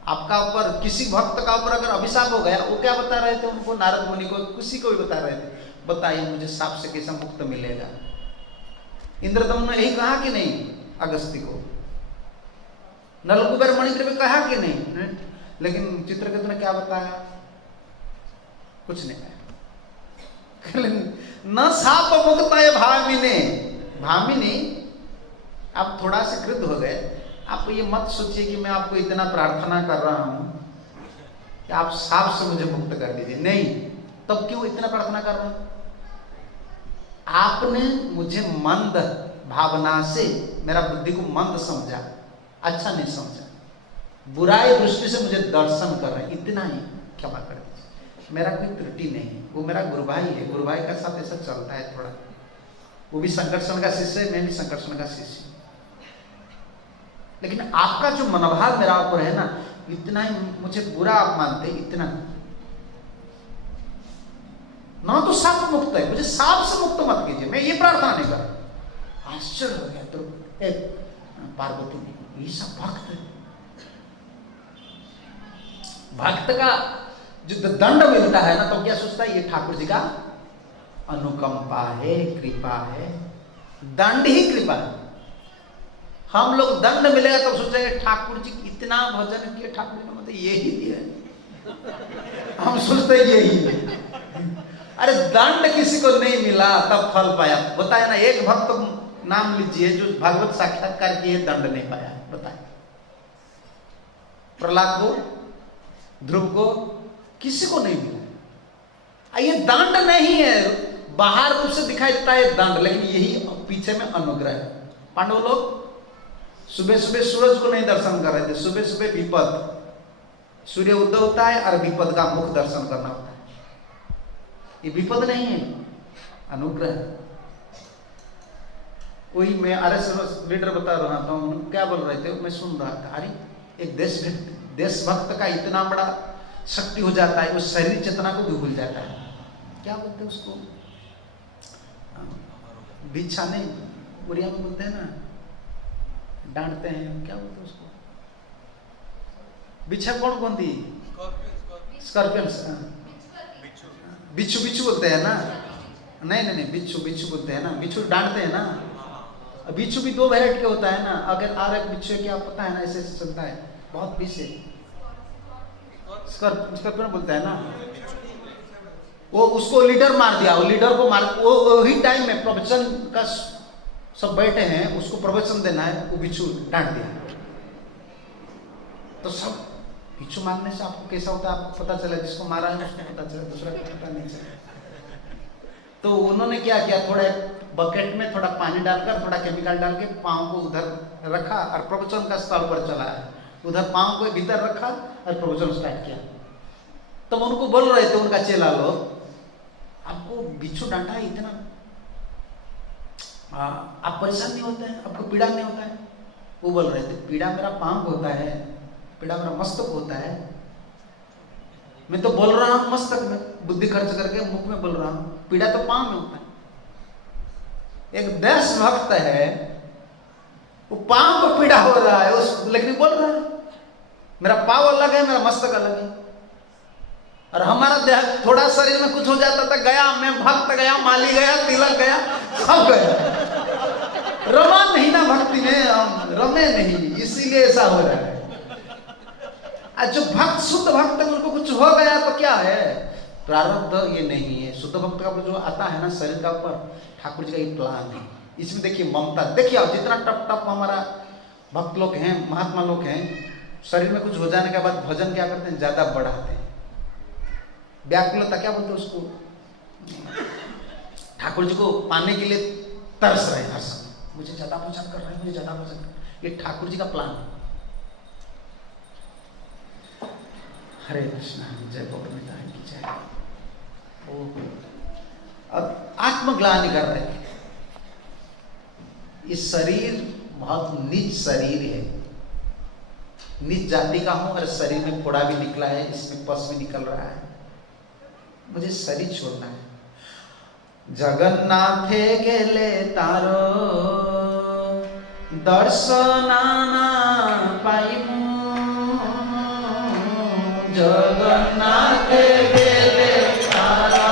आपका ऊपर, किसी भक्त का ऊपर अगर अभिशाप हो गया, वो क्या बता रहे थे उनको? नारद मुनि को, किसी को भी बता रहे थे, बताइए मुझे शाप से कैसा मुक्त मिलेगा। इंद्रदम्न ने यही कहा कि नहीं अगस्त्य को? नलकुबर मणिग्रीव में कहा कि नहीं? लेकिन चित्रकेतु ने क्या बताया? कुछ नहीं कहा। न साप मुक्ताय भामिने। भामिनी, आप थोड़ा से क्रुद्ध हो गए। आप ये मत सोचिए कि मैं आपको इतना प्रार्थना कर रहा हूं कि आप साप से मुझे मुक्त कर दीजिए, नहीं। तब क्यों इतना प्रार्थना कर रहा हूं? आपने मुझे मंद भावना से, मेरा बुद्धि को मंद समझा, अच्छा नहीं समझा, बुराई दृष्टि से मुझे दर्शन कर रहे हैं, इतना ही क्षमा कर दीजिए। मेरा कोई त्रुटि नहीं, वो मेरा गुरु भाई है, गुरु भाई का साथ ऐसा चलता है थोड़ा। वो भी संकर्षण का शिष्य है, मैं भी संकर्षण का शिष्य। लेकिन आपका जो मनोभाव मेरा ऊपर है ना, इतना ही मुझे बुरा आप मानते, इतना ना तो साप मुक्त है, मुझे साप से मुक्त मत कीजिए, मैं ये प्रार्थना नहीं कर रहा। आश्चर्य हो गया। तो एक पार्वती ने, ये सब भक्त है, भक्त का जो दंड मिलता है ना, तो क्या सोचता है? ये ठाकुर जी का अनुकंपा है, कृपा है। दंड ही कृपा है। हम लोग दंड मिलेगा तब सोचेंगे ठाकुर जी इतना भजन किए, ठाकुर जी ने मतलब यही दिया। हम सोचते यही है। अरे दंड किसी को नहीं मिला तब फल पाया। बताया ना, एक भक्त नाम लीजिए जो भागवत साक्षात्कार किए, दंड नहीं पाया। बताए प्रहलाद को, ध्रुव को, किसी को नहीं मिला। ये दंड नहीं है, बाहर रूप से दिखाई देता है दंड, लेकिन यही पीछे में अनुग्रह है। पांडव लोग सुबह सुबह सूरज को नहीं दर्शन कर रहे थे, सुबह सुबह विपद, सूर्य उदय होता है और विपद का मुख दर्शन करना होता है। ये विपद नहीं है, अनुग्रह। वही मैं आरएसएस लीडर बता रहा था, क्या बोल रहे थे, मैं सुन रहा था। अरे एक देशभक्त का इतना बड़ा शक्ति हो जाता है, वो शरीर चेतना को भी भूल जाता है। क्या बोलते हैं उसको? भिक्षा नहीं, उड़िया में बोलते हैं ना, डांटते हैं, क्या बोलते हैं उसको, बिच्छा कौन कौन थी, स्कॉर्पियन, बिच्छू, बिच्छू बोलते हैं ना, नहीं बिच्छू, बिच्छू बोलते हैं ना, बिच्छू डांटते हैं ना। बिच्छू भी दो वैरायटी के होता है ना, अगर आ रहा बिच्छू क्या पता है ना, ऐसे ऐसे चलता है, बहुत बीच से स्कॉर्पियन बोलता है ना। वो उसको लीडर मार दिया, वो लीडर को मार, वो वही टाइम में प्रवचन का सब बैठे हैं, उसको प्रवचन देना है, वो बिच्छू डांट दिया। तो सब बिच्छू मारने से आपको कैसा होता है, आपको पता चला, जिसको मारा है उसको पता चला, दूसरा को पता नहीं चला। तो उन्होंने क्या किया, थोड़ा बकेट में थोड़ा पानी डालकर, थोड़ा केमिकल डाल के पाँव को उधर रखा और प्रवचन का स्थल पर चला है, उधर पाँव को भीतर रखा और प्रवचन स्टार्ट किया। तो उनको बोल रहे थे उनका चेला लोग, आपको बिच्छू डांटा है इतना, आप परेशान नहीं होते हैं, आपको पीड़ा नहीं होता है? वो बोल रहे थे, पीड़ा मेरा पाँव को होता है, पीड़ा मेरा मस्तक होता है। मैं तो बोल रहा हूँ मस्तक में, बुद्धि खर्च करके मुख में बोल रहा हूँ, पीड़ा तो पाँव में होता है। एक देशभक्त है, वो पाँव को पीड़ा हो रहा है, उस लेकिन बोल रहा है मेरा पाँव अलग है, मेरा मस्तक अलग है। और हमारा देह थोड़ा शरीर में कुछ हो जाता था, गया मैं भक्त गया, माली गया, तिलक गया, सब गया, रमा नहीं ना भक्ति में, रमे नहीं, इसीलिए ऐसा हो रहा है। जो भक्त शुद्ध भक्त उनको कुछ हो गया तो क्या है, प्रारब्ध ये नहीं है। शुद्ध भक्त का जो आता है ना शरीर का ऊपर, ठाकुर जी का ये प्लान है। इसमें देखिए ममता, देखिए आप जितना टप टप हमारा भक्त लोग हैं, महात्मा लोग हैं, शरीर में कुछ हो जाने के बाद भजन क्या करते हैं, ज्यादा बढ़ाते हैं, व्याकुलता क्या बोलते हैं उसको, ठाकुर जी को पाने के लिए तरस रहे हैं हर समय, मुझे ज्यादा भजन कर रहे हैं, मुझे ज्यादा भजन कर, ये ठाकुर जी का प्लान है। हरे कृष्णा, जय गोविंदा की जय। अब आत्मग्लानि कर रहे हैं, ये शरीर बहुत नीच शरीर है, नीच जाति का हूं और शरीर में फोड़ा भी निकला है, इसमें पस भी निकल रहा है, मुझे शरीर छोड़ना है। जगन्नाथे गेले तारो दर्शना पाइमु, जगन्नाथे गेले तारो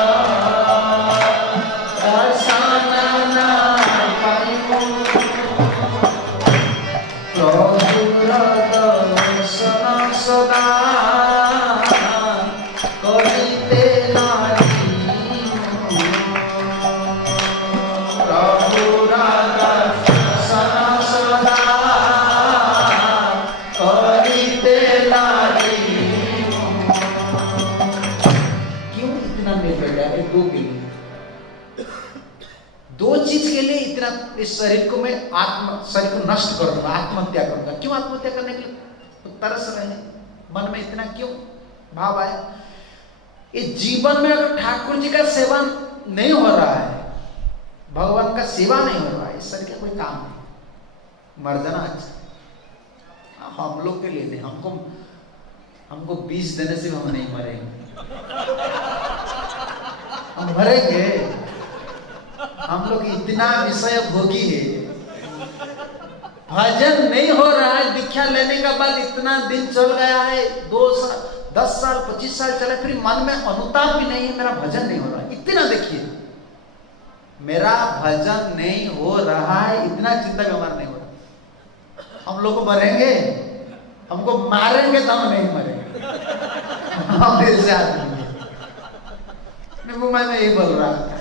दर्शना पाइमु, प्रभुर दर्शन सदा इस शरीर को मैं शरीर को नष्ट करूंगा, आत्महत्या करूंगा। क्यों आत्महत्या करने के लिए तो तरस रहे हैं, मन में इतना क्यों भाव आया? इस जीवन में अगर ठाकुर जी का सेवा नहीं हो रहा है, भगवान का सेवा नहीं हो रहा है, इस शरीर का कोई काम नहीं, मर जाना अच्छा। हम लोग के लिए नहीं, हमको 20 देने से हम नहीं मरेंगे, हम मरेंगे। हम लोग इतना विषय भोगी है, भजन नहीं हो रहा है, दीक्षा लेने के बाद इतना दिन चल गया है, 2 साल 10 साल 25 साल चले, फिर मन में अनुताप भी नहीं है, मेरा भजन नहीं हो रहा है। इतना देखिए, मेरा भजन नहीं हो रहा है, इतना चिंता भी हमारा नहीं हो रहा। हम लोग मरेंगे, हमको मारेंगे तो हम नहीं मरेंगे, हम ऐसे आदमी है। मैं यही बोल रहा था,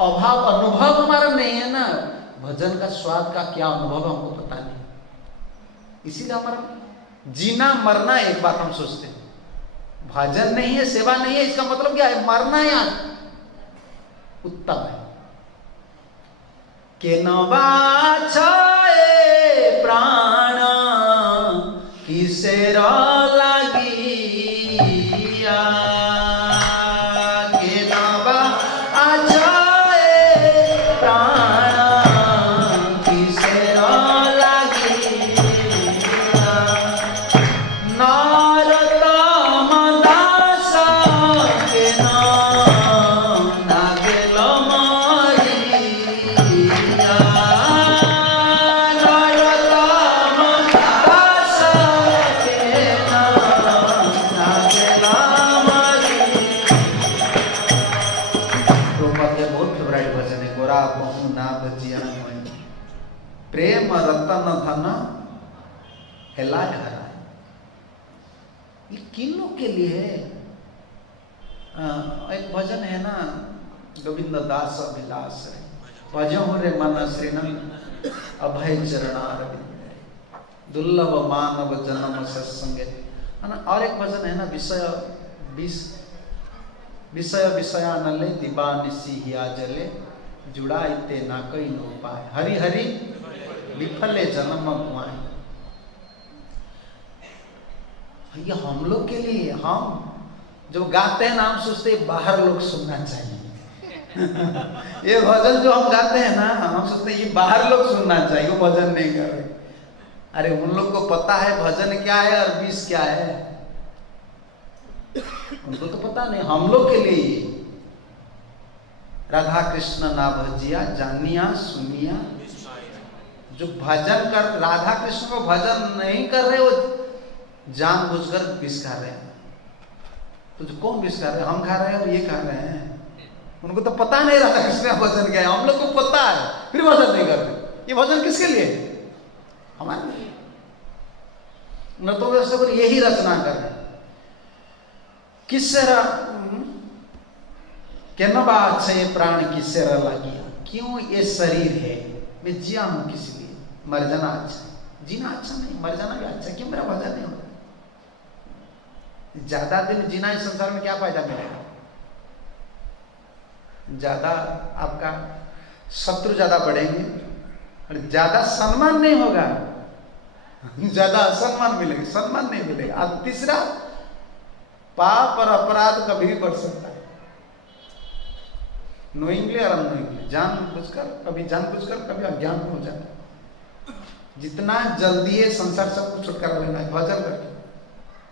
अभाव अनुभव हमारा नहीं है ना, भजन का स्वाद का क्या अनुभव हमको पता नहीं, इसीलिए हमारा जीना मरना एक बात हम सोचते हैं, भजन नहीं है, सेवा नहीं है, इसका मतलब क्या है, मरना या उत्तम है। के नवाछे प्राण किसे लागिया, प्रेम रतन धन हेला घरा। ये किन लोग के लिए है? एक भजन है ना, गोविंद दास अभिलाष रे भजो रे मन श्रीनम अभय चरणारविंद दुर्लभ मानव जन्म सत्संगे। और एक भजन है ना, विषय विषयानले दिवानिसी हिया जले जुड़ा इते ना कई नो पाए हरि हरि विफले जन्म गुआए। ये हम लोग के लिए, हम जब गाते हैं ना हम सोचते हैं बाहर लोग सुनना चाहिए। ये भजन जो हम गाते हैं ना हम सोचते हैं ये बाहर लोग सुनना चाहिए, वो भजन नहीं कर रहे। अरे उन लोग को पता है भजन क्या है और विष क्या है, उनको तो पता नहीं। हम लोग के लिए राधा कृष्ण ना भजिया जानिया सुनिया। जो भजन कर, राधा कृष्ण को भजन नहीं कर रहे वो जानबूझकर विष खा रहे हैं। तो जो कौन विष खा रहे हैं? हम खा रहे हैं और ये खा रहे हैं। उनको तो पता नहीं राधा कृष्ण का भजन क्या है, हम लोग को पता है फिर भजन नहीं करते। ये भजन किसके लिए? हमारे लिए। न तो वैसे पर यही रचना कर रहे किससे कहना बात से प्राण किससे लगिया। क्यों ये शरीर है, मैं जिया हूं किस लिए? मर जाना अच्छा है, जीना अच्छा नहीं, मर जाना भी अच्छा है। क्यों मेरा भजन नहीं होता? ज्यादा दिन जीना इस संसार में क्या फायदा मिलेगा? ज्यादा आपका शत्रु ज्यादा बढ़ेंगे और ज्यादा सम्मान नहीं होगा, ज्यादा असम्मान मिलेगा, सम्मान नहीं मिलेगा। अब तीसरा, पाप और अपराध कभी भी बढ़ सकता है, नोइंगली और अननोइंगली, जानबूझकर, कभी जानबूझकर कभी अज्ञान हो जाता है। जितना जल्दी है संसार सबको छुटकारा लेना है भजन करके।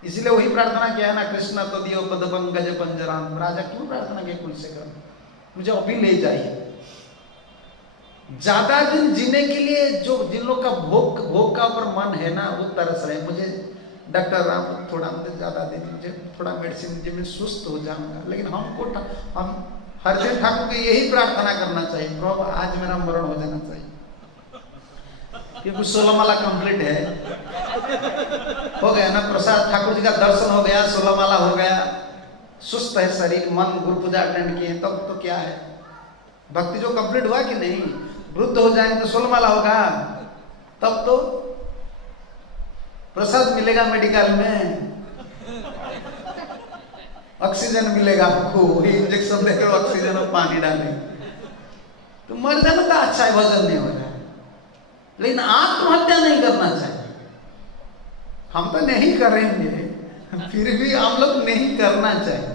इसलिए वही प्रार्थना किया है ना, कृष्ण तो दियो पद पंकज पंजराम। राजा क्यों प्रार्थना किया कुल से कर, मुझे अभी ले जाइए। ज्यादा दिन जीने के लिए जो जिन लोग का भोग का ऊपर मन है ना वो तरस रहे। मुझे डॉक्टर राम थोड़ा मुझे ज्यादा दिन, मुझे थोड़ा मेडिसिन दीजिए, मैं सुस्त हो जाऊंगा। लेकिन हम हर दिन ठाकुर को यही प्रार्थना करना चाहिए, प्रभु आज मेरा मरण हो जाना चाहिए, क्योंकि 16 माला कंप्लीट है, हो गया ना प्रसाद, ठाकुर जी का दर्शन हो गया, 16 माला हो गया, सुस्त है शरीर मन, गुरु पूजा अटेंड किए, तब तो क्या है? भक्ति जो कंप्लीट हुआ कि नहीं? वृद्ध हो जाएंगे तो 16 माला होगा, तब तो प्रसाद मिलेगा मेडिकल में, ऑक्सीजन मिलेगा आपको, इंजेक्शन देकर ऑक्सीजन और पानी डालेंगे तो मर जाना तो अच्छा है, भजन नहीं हो जाए। लेकिन आत्महत्या नहीं करना चाहिए। हम तो नहीं करेंगे, फिर भी हम लोग नहीं करना चाहिए।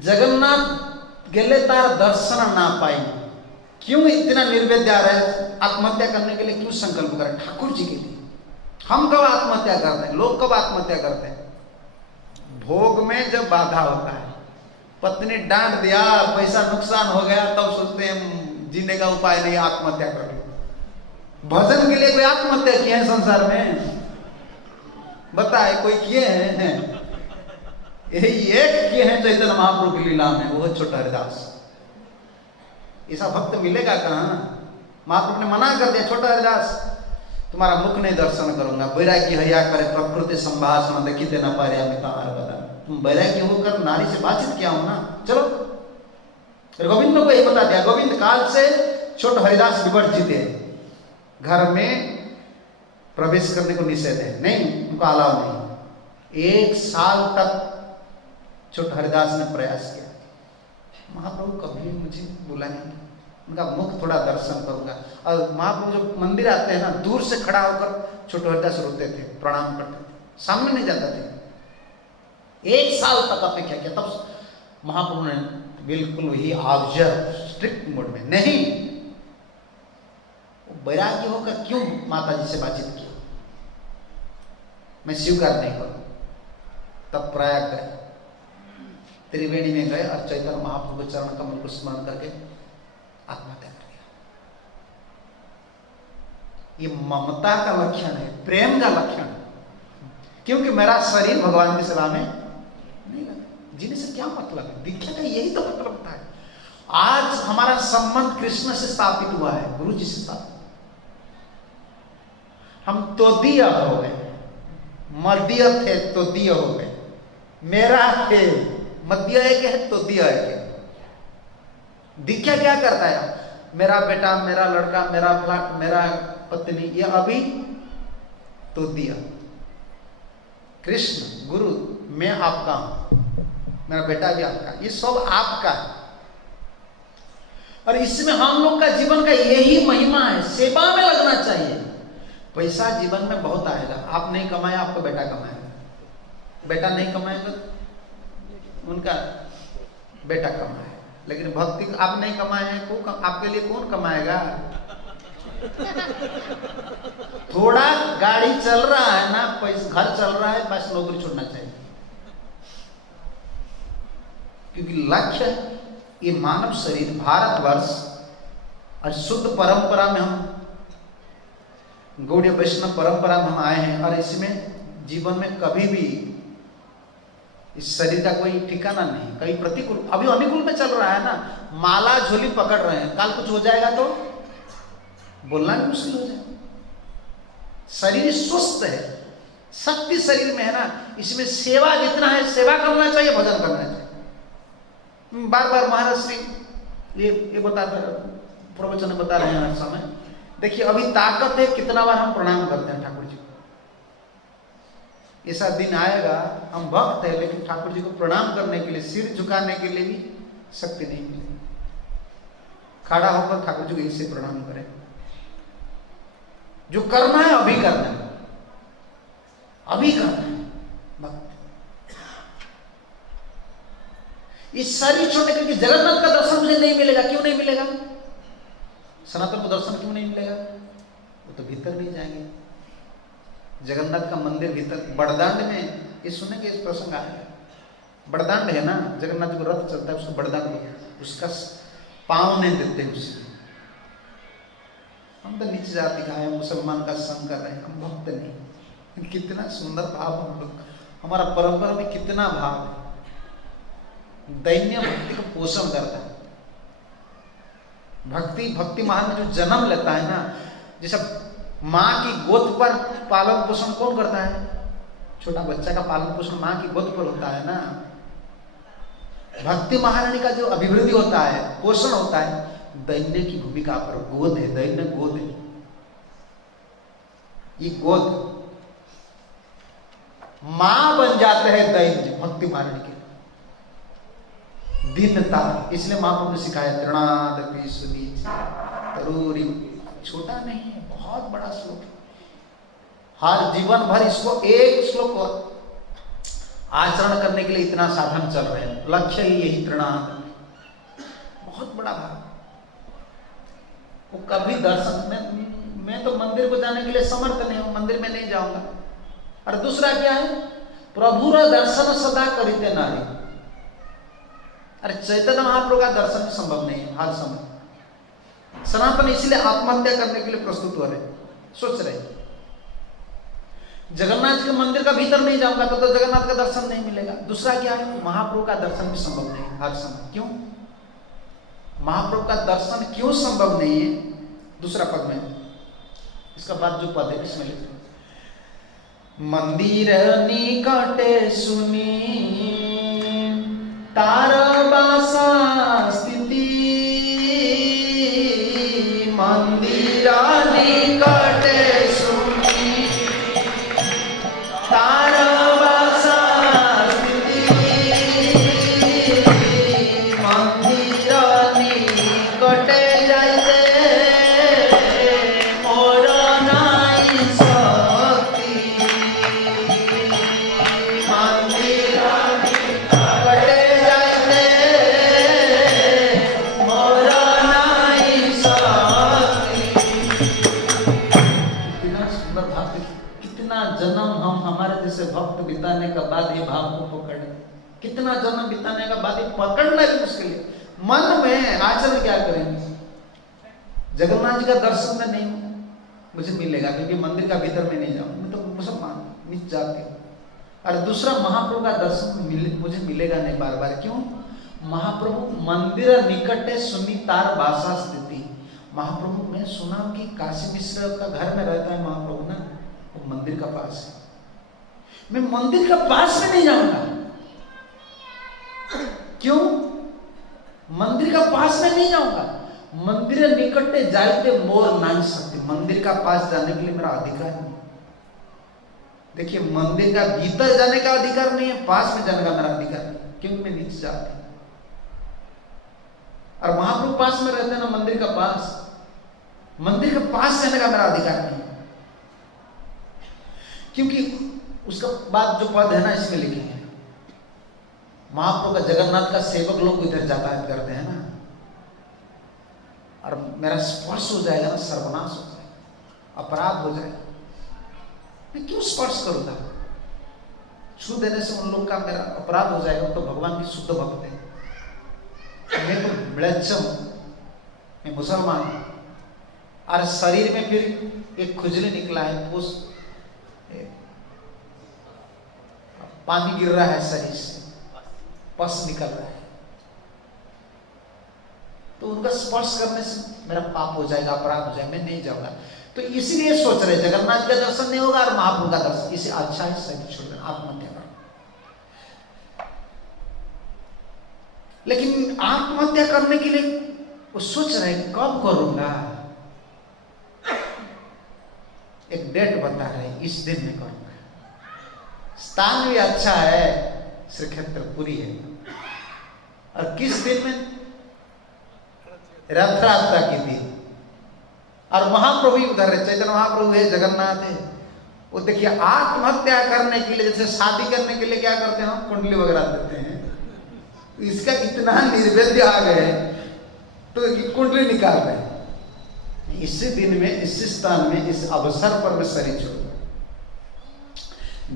जगन्नाथ गेले तार दर्शन ना पाई, क्यों इतना निर्वेद्य आ रहा है? आत्महत्या करने के लिए क्यों संकल्प करें? ठाकुर जी के लिए। हम कब आत्महत्या करते हैं? लोग कब आत्महत्या करते हैं? भोग में जब बाधा होता है, पत्नी डांट दिया, पैसा नुकसान हो गया, तब सोचते हैं जीने का उपाय नहीं, आत्महत्या कर लो। भजन के लिए कोई आत्महत्या किए हैं संसार में? बताए कोई किए हैं? यही एक किए हैं चैतन्य महाप्रभु की लीला में, वो छोटा हरिदास। ऐसा भक्त मिलेगा कहाँ? महाप्रभु ने मना कर दिया, छोटा हरिदास तुम्हारा मुख नहीं दर्शन करूंगा, बैरागी हया करे प्रकृति संभाषण देखी न पारे बता। तुम बैरागी होकर नारी से बातचीत किया हो ना, चलो। गोविंद को यही बता दिया, गोविंद काल से छोटे हरिदास विवर्जित है, घर में प्रवेश करने को निषेध है, नहीं उनको अलाव नहीं। 1 साल तक छोटे हरिदास ने प्रयास किया, महाप्रभु कभी मुझे बुलाएंगे, उनका मुख थोड़ा दर्शन करूंगा। और महाप्रभु जब मंदिर आते हैं ना, दूर से खड़ा होकर छोटे हरिदास रोते थे, प्रणाम करते थे, सामने नहीं जाते थे। 1 साल तक अपेक्षा किया, तब महाप्रभु ने बिल्कुल ही ऑब्जर्व स्ट्रिक्ट मोड में, नहीं बैरागी होकर क्यों माता जी से बातचीत की, मैं स्वीकार नहीं करूं। तब प्रयाग गए, त्रिवेणी में गए और चैतन्य महाप्रभु के चरण कमल को स्मरण करके आत्महत्या कर दिया। ये ममता का लक्षण है, प्रेम का लक्षण, क्योंकि मेरा शरीर भगवान की सेवा में नहीं लगा। जीने से क्या मतलब है? दीक्षा का यही तो मतलब होता है। आज हमारा संबंध कृष्ण से स्थापित हुआ है, गुरु जी से स्थापित, हम तोदीय हो गए, मध्य थे तोदीय हो गए, मेरा थे मध्य एक है तोदीय एक है। दिख्या क्या करता है? मेरा बेटा, मेरा लड़का, मेरा फ्लैट, मेरा पत्नी, ये अभी तोदीय। कृष्ण गुरु मैं आपका हूं, मेरा बेटा भी आपका, ये सब आपका है। और इसमें हम लोग का जीवन का यही महिमा है, सेवा में लगना चाहिए। पैसा जीवन में बहुत आएगा, आप नहीं कमाया आपका बेटा कमाएगा, बेटा नहीं कमाएगा उनका बेटा कमाए, लेकिन भक्ति आप नहीं कमाए हैं, आपके लिए कौन कमाएगा? थोड़ा गाड़ी चल रहा है ना, पैसा घर चल रहा है, बस नौकरी छोड़ना चाहिए। क्योंकि लक्ष्य है ये मानव शरीर, भारतवर्ष और शुद्ध परंपरा में हम गौड़ीय वैष्णव परंपरा में हम आए हैं, और इसमें जीवन में कभी भी इस शरीर का कोई ठिकाना नहीं। कभी प्रतिकूल, अभी अनुकूल में चल रहा है ना, माला झोली पकड़ रहे हैं, कल कुछ हो जाएगा तो बोलना भी मुश्किल हो जाएगा। शरीर स्वस्थ है, शक्ति शरीर में है ना, इसमें सेवा जितना है, सेवा करना चाहिए, भजन करना चाहिए। बार बार महाराज श्री ये बताते प्रवचन में बता रहे हैं हर समय। देखिए अभी ताकत है, कितना बार हम प्रणाम करते हैं ठाकुर जी को। ऐसा दिन आएगा, हम भक्त है लेकिन ठाकुर जी को प्रणाम करने के लिए, सिर झुकाने के लिए भी शक्ति नहीं मिलेगी। खड़ा होकर ठाकुर जी को इससे प्रणाम करें। जो करना है अभी करना है, अभी करना है भक्त। इस शरीर छोड़ने करके जगन्नाथ का दर्शन मुझे नहीं मिलेगा। क्यों नहीं मिलेगा? सनातन को दर्शन क्यों नहीं मिलेगा? वो तो भीतर नहीं जाएंगे। जगन्नाथ का मंदिर भीतर बड़दांड में, ये सुनेंगे इस प्रसंग आएगा, बड़दांड है ना, जगन्नाथ जी को रथ चलता है, उसको बड़दांड, उसका पांव नहीं देते उसे। हम तो नीचे जाति का है, मुसलमान का संग कर रहे हैं, हम भक्त नहीं। कितना सुंदर भाव हम लोग, हमारा परंपरा में कितना भाव है, दैन्य भक्ति को पोषण करता है। भक्ति महान में जो जन्म लेता है ना, जैसा माँ की गोद पर पालन पोषण कौन करता है? छोटा बच्चा का पालन पोषण माँ की गोद पर होता है ना। भक्ति महारानी का जो अभिवृद्धि होता है, पोषण होता है, दैन्य की भूमिका पर। गोद है, दैन्य गोद है। ये गोद मां बन जाते हैं दैन्य भक्ति महारानी के। दीनता, इसलिए महाप्रभु ने सिखाया तृणादपि सुनीच तरूरी। छोटा नहीं है, बहुत बड़ा श्लोक है। हर जीवन भर इसको एक श्लोक आचरण करने के लिए इतना साधन चल रहे हैं। लक्ष्य ही यही तृणादपि, बहुत बड़ा भाव। वो कभी दर्शन में, मैं तो मंदिर को जाने के लिए समर्थ नहीं हूं, मंदिर में नहीं जाऊंगा। और दूसरा क्या है? प्रभुर दर्शन सदा करिते नारी। अरे चैतन्य महाप्रभु का दर्शन भी संभव नहीं है हर समय। सनातन इसलिए आत्महत्या करने के लिए प्रस्तुत हो रहे, सोच रहे जगन्नाथ के मंदिर का भीतर नहीं जाऊंगा तो जगन्नाथ का दर्शन नहीं मिलेगा। दूसरा क्या है? महाप्रभु का दर्शन भी संभव नहीं है हर समय। क्यों महाप्रभु का दर्शन क्यों संभव नहीं है? दूसरा पद में, इसका बाद जो पद है इसमें लिखा, मंदिर निकटे सुनी तार बासा स्थिति, मंदिर निकटे सुनी तार बासा स्थिति, मंदिर निकटे जाइते मोर नाई शक्ति, मंदिर निकटे जाइते मोर नाई शक्ति। कितना सुंदर भाव, कितना जन्म हम हमारे जैसे भक्त बिताने का बाद ये भाव को पकड़े, कितना जन्म बिताने का बाद ये पकड़ना भी मुश्किल है। मन में आचरण क्या करेंगे? जगन्नाथ जी का दर्शन में नहीं मुझे मिलेगा क्योंकि मंदिर का भीतर में नहीं जाऊँ, मैं तो मुसलमान नीच जाती हूँ। और दूसरा महाप्रभु का दर्शन मुझे मिलेगा नहीं बार बार। क्यों? महाप्रभु मंदिर निकटे सुनी तार बासा स्थिति। महाप्रभु मैं सुना कि काशी मिश्र का घर में रहता है महाप्रभु ना, वो मंदिर का पास है। मैं मंदिर का पास में नहीं जाऊंगा। क्यों? मंदिर का पास में नहीं जाऊंगा। मंदिर निकटे जाते मोर नाई सकती। मंदिर का पास जाने के लिए मेरा अधिकार नहीं। देखिए, मंदिर का भीतर जाने का अधिकार नहीं है, पास में जाने का मेरा अधिकार नहीं, क्योंकि मैं नीचे जाता हूं। और महाप्रभु पास में रहते हैं ना, मंदिर का पास। मंदिर के पास जाने का मेरा अधिकार नहीं, क्योंकि उसका बाद जो पद है ना, इसमें लिखे हैं, महाप्रभु का, जगन्नाथ का सेवक लोग इधर यातायात करते हैं ना, और मेरा स्पर्श हो जाएगा ना, सर्वनाश हो जाएगा, अपराध हो जाएगा। मैं क्यों स्पर्श करूंगा? छू देने से उन लोग का मेरा अपराध हो जाएगा। तो भगवान की शुद्ध भक्त है। मैं तो म्लेच्छम, मैं मुसलमान, और शरीर में फिर एक खुजली निकला है, उस पानी गिर रहा है शरीर से, पस निकल रहा है, तो उनका स्पर्श करने से मेरा पाप हो जाएगा, अपराध हो जाएगा, मैं नहीं जाऊंगा। तो इसलिए सोच रहे जगन्नाथ का दर्शन नहीं होगा और महाप्रभु का दर्शन, इसे अच्छा है शरीर छोड़ देना, आत्महत्या करो। लेकिन आत्महत्या करने के लिए वो सोच रहे कब करूंगा, एक डेट बता रहे, इस दिन में करूंगा। स्थान भी अच्छा है, श्री क्षेत्रपुरी है, और किस दिन में? रथ यात्रा के दिन। और महाप्रभु उधर है, चैतन्य महाप्रभु है, जगन्नाथ है। वो देखिए, आत्महत्या करने के लिए, जैसे शादी करने के लिए क्या करते हैं हम, कुंडली वगैरह देते हैं, इसका इतना निर्वेद्य आ गए तो कुंडली निकाल रहे हैं। इसी दिन में, इसी स्थान में, इस अवसर पर मैं शरीर छोड़,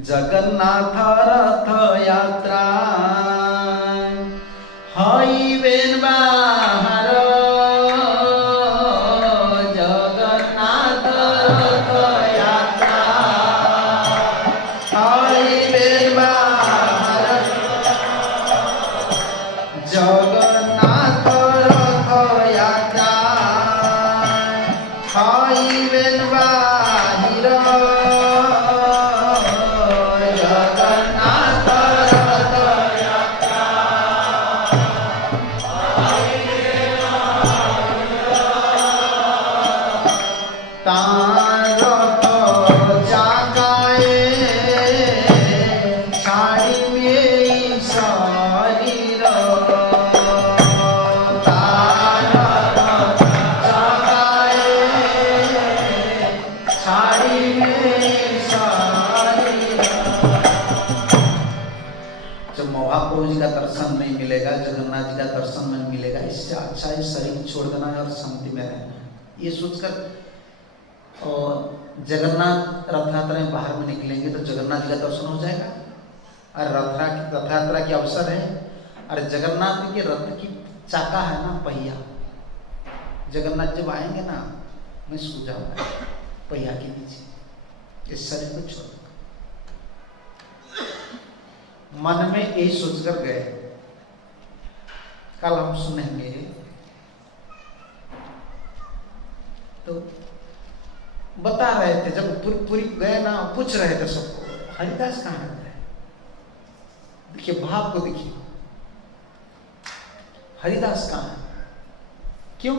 जगन्नाथ रथ यात्रा हईबेन बाहर, जगन्नाथ रथ यात्रा हईबेन बाहर, जगन्नाथ रथ यात्रा हईबेन बाहिर, जगन्नाथ जी का दर्शन में मिलेगा, इससे अच्छा है शरीर छोड़ देना है और शांति में रहना है। ये सोचकर और जगन्नाथ रथ यात्रा में बाहर में निकलेंगे तो जगन्नाथ जी का दर्शन हो जाएगा, और रथ यात्रा के अवसर है, और जगन्नाथ के रथ की चाका है ना, पहिया, जगन्नाथ जब आएंगे ना, मैं सो जाऊंगा पहिया के नीचे, इस शरीर को छोड़। मन में यही सोचकर गए। कल हम सुनेंगे तो बता रहे थे, जब पूरी गए ना, पूछ रहे थे सबको, हरिदास कहाँ रहते हैं? देखिए भाव को देखिए, हरिदास कहाँ है? क्यों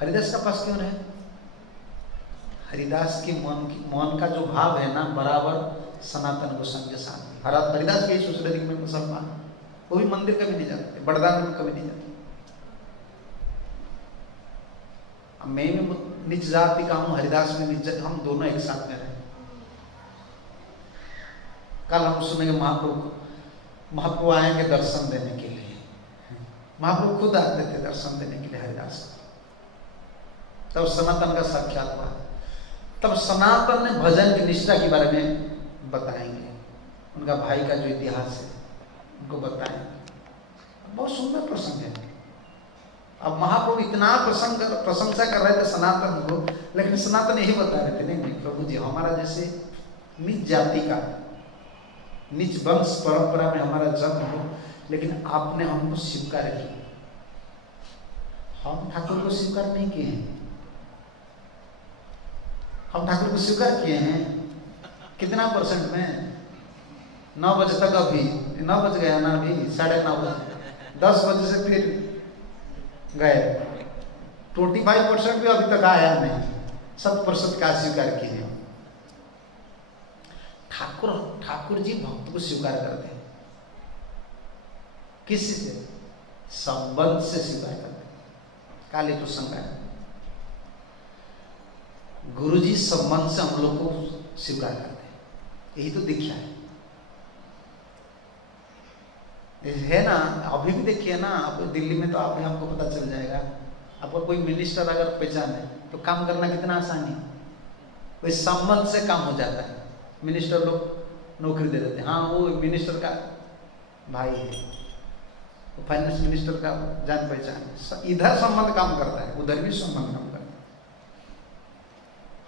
हरिदास का पास क्यों रहे? हरिदास के मन का जो भाव है ना, बराबर सनातन गोस्वामी के साथ। हरिदास के सोच रहे मैं मुसलमान, वो भी मंदिर कभी नहीं जाते, बड़दान में कभी नहीं जाते। मैं भी निज जाति का हूं, हरिदास में निज जाति, हम दोनों एक साथ में रहे। कल हम सुनेंगे महाप्रभु आएंगे दर्शन देने के लिए। महाप्रभु खुद आते थे दर्शन देने के लिए हरिदास। तब सनातन का साक्षात हुआ। तब सनातन ने भजन की निष्ठा के बारे में बताएंगे, उनका भाई का जो इतिहास है उनको बताएंगे। बहुत सुंदर प्रसंग है। अब महाप्रभु इतना प्रशंसा कर रहे थे सनातन को, लेकिन सनातन यही बता रहे थे, नहीं प्रभु जी, हमारा जैसे निज जाति का, निज वंश परंपरा में हमारा जन्म हो, लेकिन आपने हमको स्वीकार किया, हम ठाकुर को स्वीकार नहीं किए हैं। हम ठाकुर को स्वीकार किए हैं कितना % में? 9 बजे तक, अभी 9 बज गया ना, अभी 9:30 बजे, 10 बजे से फिर गए, 25% भी अभी तक आया नहीं, 7% का स्वीकार किए हैं। ठाकुर जी भक्त को स्वीकार करते हैं, किसी से? संबंध से स्वीकार करते हैं। काली तो शंका है, गुरु जी संबंध से हम लोग को स्वीकार करते हैं, यही तो दीक्षा है ना। अभी भी देखिए ना, आप दिल्ली में तो आपको पता चल जाएगा, आपको कोई मिनिस्टर अगर पहचाने तो काम करना कितना आसान है, कोई संबंध से काम हो जाता है। मिनिस्टर लोग नौकरी दे देते हैं, हाँ वो मिनिस्टर का भाई है, तो फाइनेंस मिनिस्टर का जान पहचान, इधर संबंध काम करता है, उधर भी संबंध काम करता है।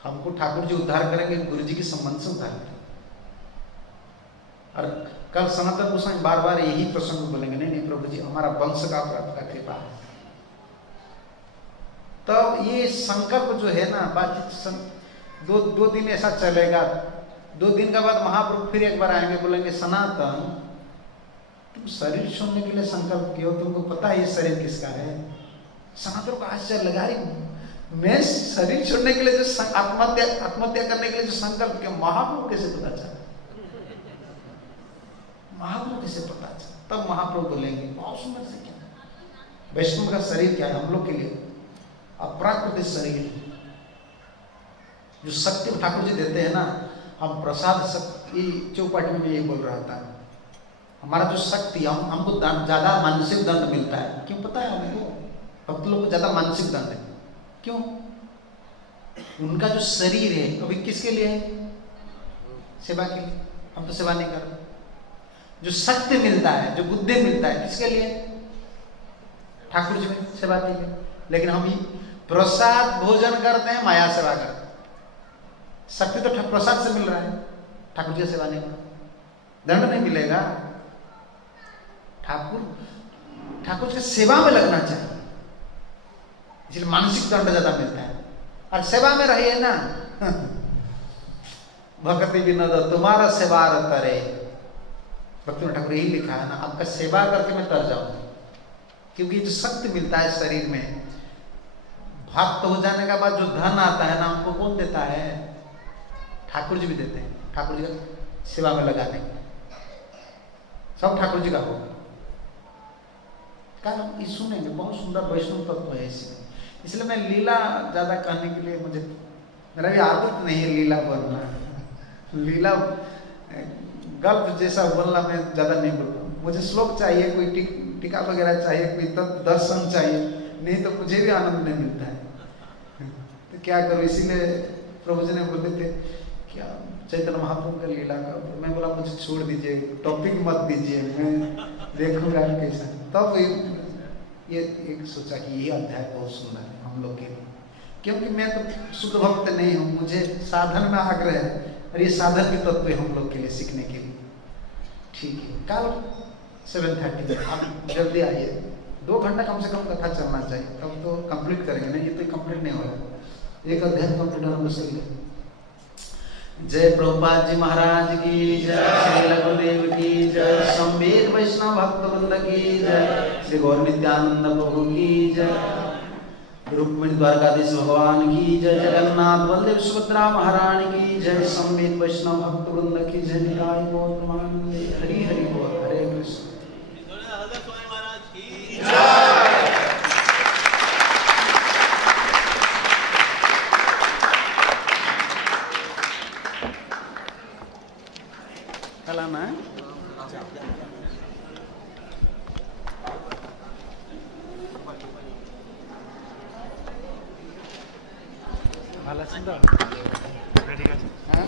हमको ठाकुर जी उद्धार करेंगे, गुरु जी के संबंध से उद्धार करेंगे। और कल सनातन गोस्वामी बार बार यही प्रसंग बोलेंगे, नहीं नहीं प्रभु जी हमारा वंश का आपका कृपा है। तब ये संकल्प जो है ना, बातचीत दो दिन ऐसा चलेगा, 2 दिन के बाद महाप्रभु फिर एक बार आएंगे, बोलेंगे सनातन तुम शरीर छोड़ने के लिए संकल्प किए हो, तुमको पता है ये शरीर किसका है? सनातन को आश्चर्य लगा, मैं शरीर छोड़ने के लिए जो आत्महत्या करने के लिए जो संकल्प किया, महाप्रभु कैसे पता चला? महाप्रभु कैसे पता चला? तब महाप्रभु बोलेंगे बहुत सुंदर से, क्या वैष्णव का शरीर क्या है हम लोग के लिए? अप्राकृतिक शरीर, जो शक्ति ठाकुर जी देते हैं ना, हम प्रसाद शक्ति चौपाटी में यही बोल रहा था, हमारा जो शक्ति, हमको ज्यादा मानसिक दंड मिलता है, क्यों पता है हमको? भक्त लोग को ज्यादा मानसिक दंड है, क्यों? उनका जो शरीर है अभी किसके लिए है? सेवा के लिए। हम तो सेवा नहीं कर रहे। जो शक्ति मिलता है, जो बुद्धि मिलता है, किसके लिए? ठाकुर जी में सेवा के लिए। लेकिन हम ही प्रसाद भोजन करते हैं, माया सेवा करते हैं। शक्ति तो प्रसाद से मिल रहा है, ठाकुर जी की सेवा नहीं, दंड नहीं मिलेगा। ठाकुर जी की सेवा में लगना चाहिए, इसलिए मानसिक दंड ज्यादा मिलता है। और सेवा में रहिए ना, भक्ति विनोद तुम्हारा सेवा करे, भक्ति में ठाकुर यही लिखा है ना, आपका सेवा करके मैं तर जाऊं, क्योंकि जो शक्ति मिलता है शरीर में, भक्त हो जाने के बाद जो धन आता है ना, हमको कौन देता है? ठाकुर जी भी देते हैं। ठाकुर जी का सेवा में लगाने सब ठाकुर जी का होगा। कल हम ये सुनेंगे, बहुत सुंदर वैष्णव तत्व है इसमें। इसलिए मैं लीला ज्यादा कहने के लिए, मेरा भी आदत नहीं है लीला बोलना, लीला गल्प जैसा बोलना मैं ज्यादा नहीं बोलता। मुझे श्लोक चाहिए, कोई टीका वगैरह चाहिए, कोई दर्शन चाहिए, नहीं तो मुझे भी आनंद नहीं मिलता है। तो क्या करूँ, इसीलिए प्रभु जी ने बोले थे क्या चैतन्य महाप्रभु का लीला का, तो मैं बोला मुझे छोड़ दीजिए, टॉपिक मत दीजिए, मैं देखूंगा कैसा। तब ये एक सोचा कि ये अध्याय बहुत सुंदर है हम लोग के लिए, क्योंकि मैं तो शुद्ध भक्त नहीं हूँ, मुझे साधन में आग्रह है, और ये साधन के तत्व है हम लोग के लिए सीखने के लिए। ठीक है, कल 7:30 आप जल्दी आइए, 2 घंटा कम से कम कथा चलना चाहिए, तब तो कंप्लीट करेंगे, नहीं ये तो कंप्लीट नहीं होगा। एक अध्याय कंप्लीट होना मुश्किल है। जय प्रभुपाद जी महाराज की जय, श्री लघुदेव की जय, संवेद वैष्णव भक्त वृंद की जय, श्री गौर नित्यानंद प्रभु की जय, रुक्मिणी द्वारकाधीश भगवान की जय, जगन्नाथ बलदेव सुभद्रा महारानी की जय, संवेद वैष्णव भक्त वृंद की जय, निताय गौर प्रेमानंदे। हरि हरि बोल, हरे कृष्ण। कल आना है। ভালো আছেন তো? রেডি আছে? হ্যাঁ।